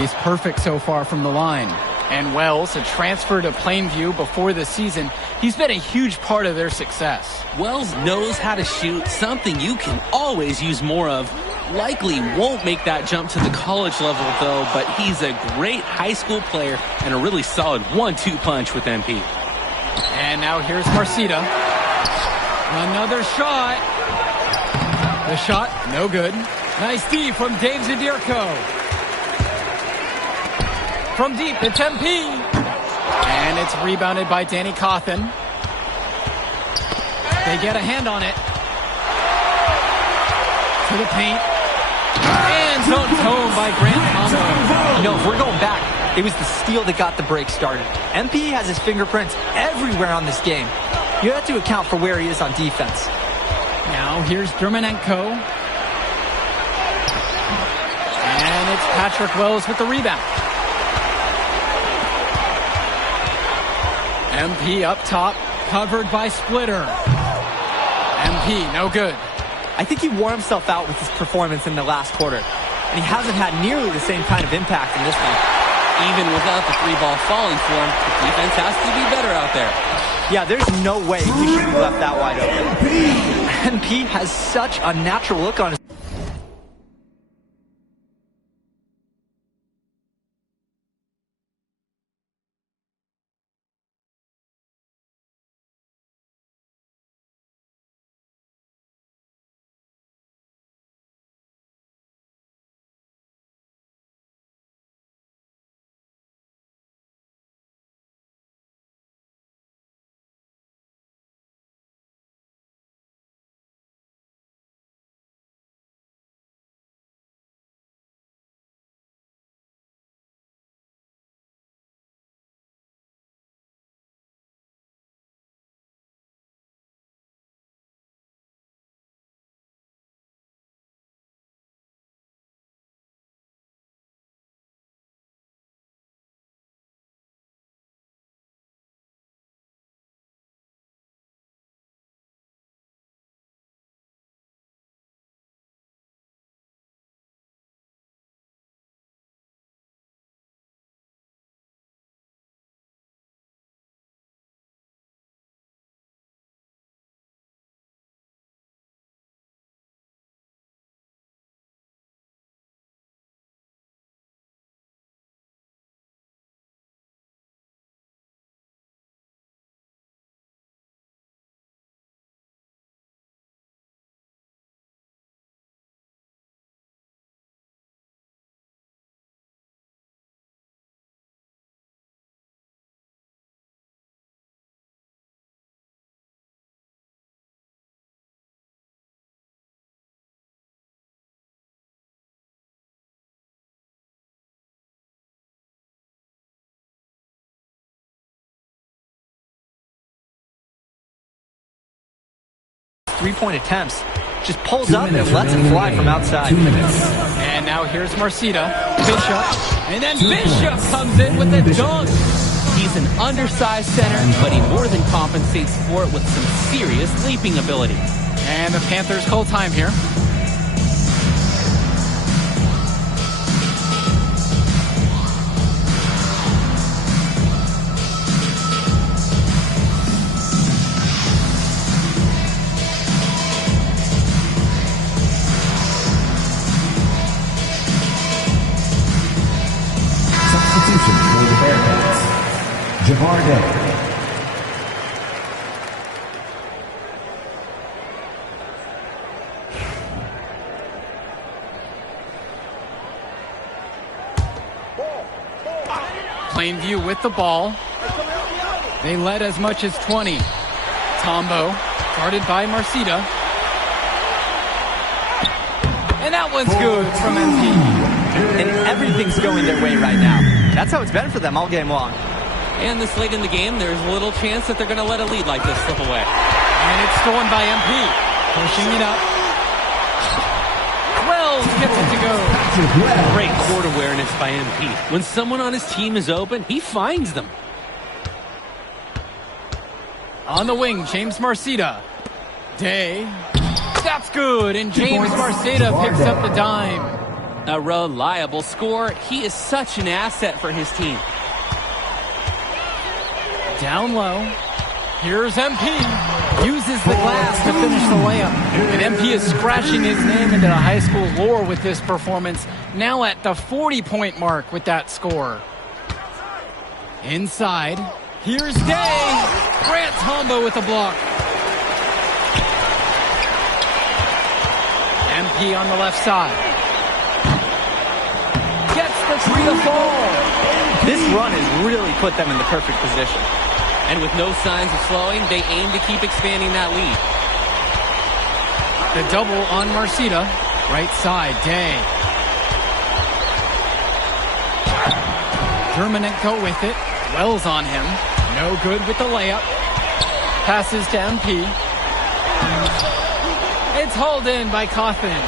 He's perfect so far from the line. And Wells, a transfer to Plainview before the season, he's been a huge part of their success. Wells knows how to shoot, something you can always use more of. Likely won't make that jump to the college level, though, but he's a great high school player and a really solid 1-2 punch with MP. And now here's Marcita. Another shot. The shot, no good. Nice D from Dave Zadirko. From deep, it's MP. And it's rebounded by Danny Cawthon. They get a hand on it. To the paint. And zone tone by Grant Tombo. You know, if we're going back, it was the steal that got the break started. MP has his fingerprints everywhere on this game. You have to account for where he is on defense. Now here's Dermanenko. And it's Patrick Wells with the rebound. MP up top, covered by Splitter. MP, no good. I think he wore himself out with his performance in the last quarter, and he hasn't had nearly the same kind of impact in this one. Even without the three ball falling for him, the defense has to be better out there. Yeah, there's no way he should be left that wide open. MP has such a natural look on his 3-point attempts. Just pulls up and lets it fly from outside. 2 minutes. And now here's Marcita, Bishop, and then Bishop comes in with a dunk. He's an undersized center, but he more than compensates for it with some serious leaping ability. And the Panthers call time here. Substitution for the Bearcats. Javar Day. Plainview with the ball. They led as much as 20. Tombo, guarded by Marcita. And that one's good from MP. And everything's going their way right now. That's how it's been for them all game long. And this late in the game, there's little chance that they're going to let a lead like this slip away. And it's stolen by MP. Pushing it up. Wells gets it to go. Great court awareness by MP. When someone on his team is open, he finds them. On the wing, James Marcita. Day. That's good. And James Marcita picks up the dime. A reliable scorer. He is such an asset for his team. Down low. Here's MP. Uses the glass to finish the layup. And MP is scratching his name into the high school lore with this performance. Now at the 40-point mark with that score. Inside. Here's Day. Grant Tombo with a block. MP on the left side. Gets the three to fall. This run has really put them in the perfect position. And with no signs of slowing, they aim to keep expanding that lead. The double on Marcita. Right side, Day. Germanenko with it. Wells on him. No good with the layup. Passes to MP. It's hauled in by Cawthon.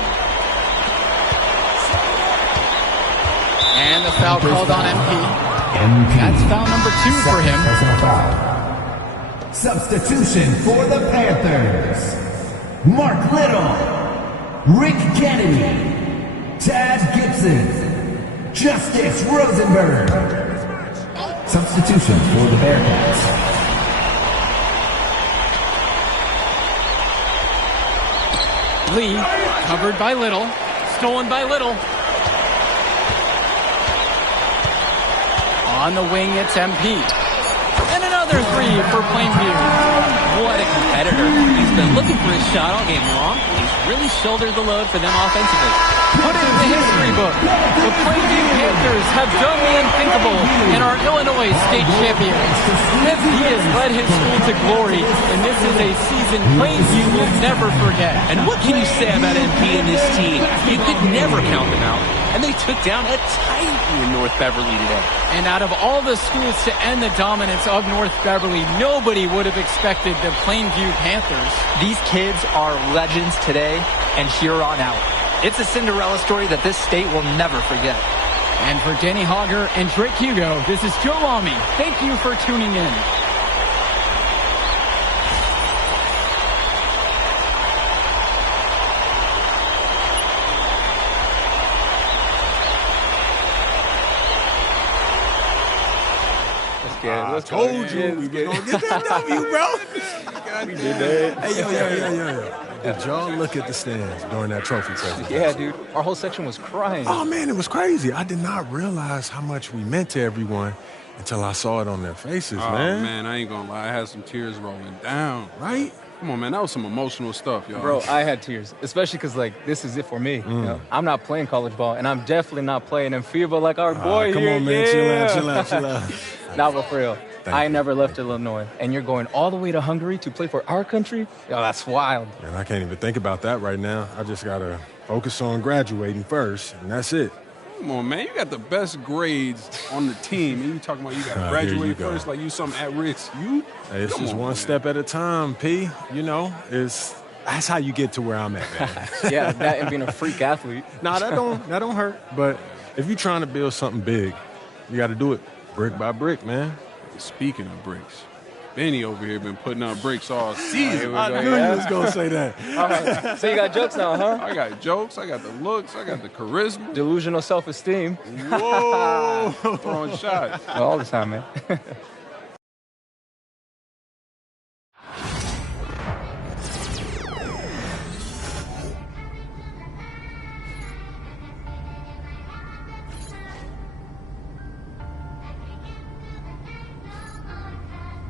And the foul called on MP. That's foul number 2 for him. Personal foul. Substitution for the Panthers. Mark Little, Rick Kennedy, Tad Gibson, Justice Rosenberg. Substitution for the Bearcats. Lee, covered by Little, stolen by Little. On the wing, it's MP. And another three for Plainview. What a competitor. He's been looking for his shot all game long. He's really shouldered the load for them offensively. Put it in the history book. The Plainview Panthers have done the unthinkable and are Illinois state champions. MP has led his school to glory, and this is a season Plainview will never forget. And what can you say about MP and this team? You could never count them out. And they took down a Titan in North Beverly today. And out of all the schools to end the dominance of North Beverly, nobody would have expected the Plainview Panthers. These kids are legends today and here on out. It's a Cinderella story that this state will never forget. And for Danny Hogger and Drake Hugo, this is Joe Lamy. Thank you for tuning in. I told you we were going to get that W, bro. We did that. Hey, yo. Did y'all look at the stands during that trophy presentation? Yeah, dude. Our whole section was crying. Oh, man, it was crazy. I did not realize how much we meant to everyone until I saw it on their faces, man. Oh, man, I ain't going to lie. I had some tears rolling down. Right? Come on, man. That was some emotional stuff, y'all. Bro, I had tears, especially because, like, this is it for me. You know? I'm not playing college ball, and I'm definitely not playing in FIBA like our boy come here. on, man. Yeah. Chill out. Nah, but for real. I you. never left Illinois, and you're going all the way to Hungary to play for our country? Yo, that's wild. And I can't even think about that right now. I just got to focus on graduating first, and that's it. Come on, man. You got the best grades on the team, and you talking about you got to graduate go. first like you something at risk. You? Hey, it's just one step at a time, P. You know, it's That's how you get to where I'm at, man. Yeah, that and being a freak athlete. Nah, that don't hurt. But if you're trying to build something big, you got to do it brick by brick, man. Speaking of bricks, Benny over here been putting up bricks all season. I knew you was gonna say that. All right. So you got jokes now, huh? I got jokes, I got the looks, I got the charisma. Delusional self-esteem. Whoa! Throwing shots. All the time, man.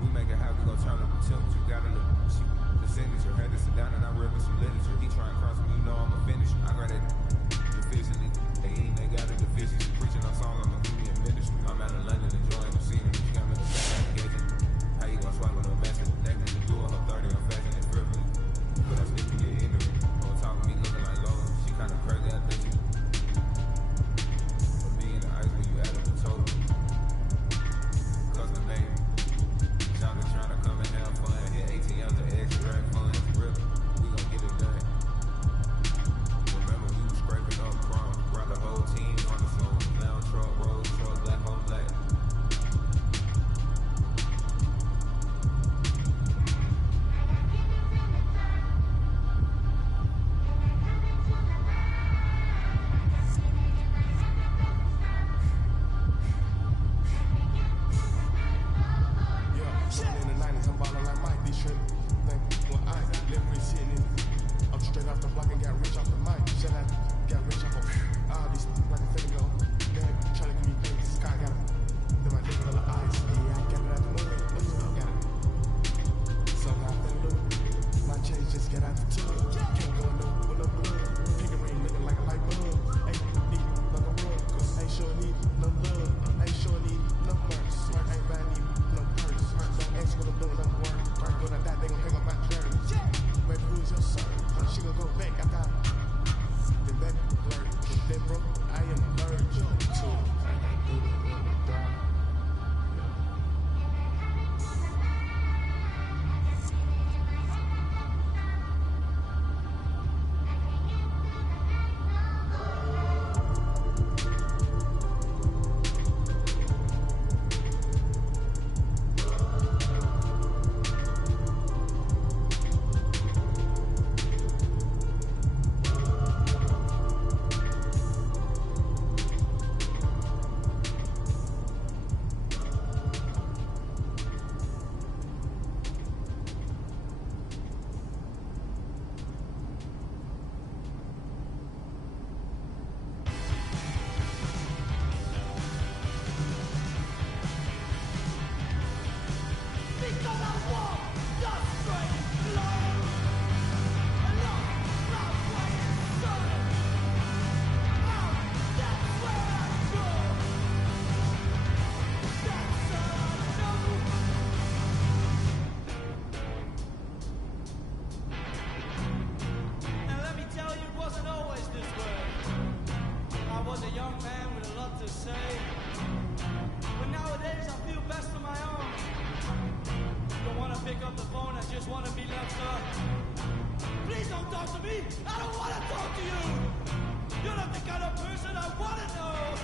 We make it happen, go turn up the temperature. Gotta look, she the signature. Had to sit down and I read me some literature. He try and cross me, you know I'm a finish. I got that efficiently. They got a deficiency. Preaching on song, I'm a media ministry. I'm out of London enjoying the scenery. She got me the back, engaging. How you gonna swipe with no message? Connected to do her 30, I'm fashion and frivolous. But I still get ignorant. On top of me looking like Lola. She kinda crazy, I think she. But be in the ice when you add up the total. Custom made. Y'all been trying to come and have fun. Hit ATMs and extra funds. Rip, we gon' get it done. Remember, we was scraping up crumbs. Brought the whole team on the phone. Lounge truck, road truck, black on black. Shit in the 90s, I'm ballin' like Mike. These shrimp think when I live rich shit in it. I'm straight off the block and got rich off the mic. Shit, I got rich off of all these like a finna go. Man, tryna give me pain. Sky got it. Then my dick full of ice. Yeah, I got it out the mud. Got it. So I fell low. My chains just get out the tub. Can't go no with no blood. Pinky ring looking like a light bulb. Ain't need no rug. Ain't sure need no love. Ain't sure need no merch. Ain't bad need no purse. Don't ask what I'm doing, I'm work. When I die, they gon' hang on my journey. Baby, who's your son? She gon' go back. I got the back blurred. If they broke, I am allergic to it. And let me tell you, it wasn't always this way. I was a young man with a lot to say. But nowadays I feel best on my own. Don't wanna pick up the phone, I just wanna be left up. Please don't talk to me, I don't wanna talk to you. You're not the kind of person I wanna know.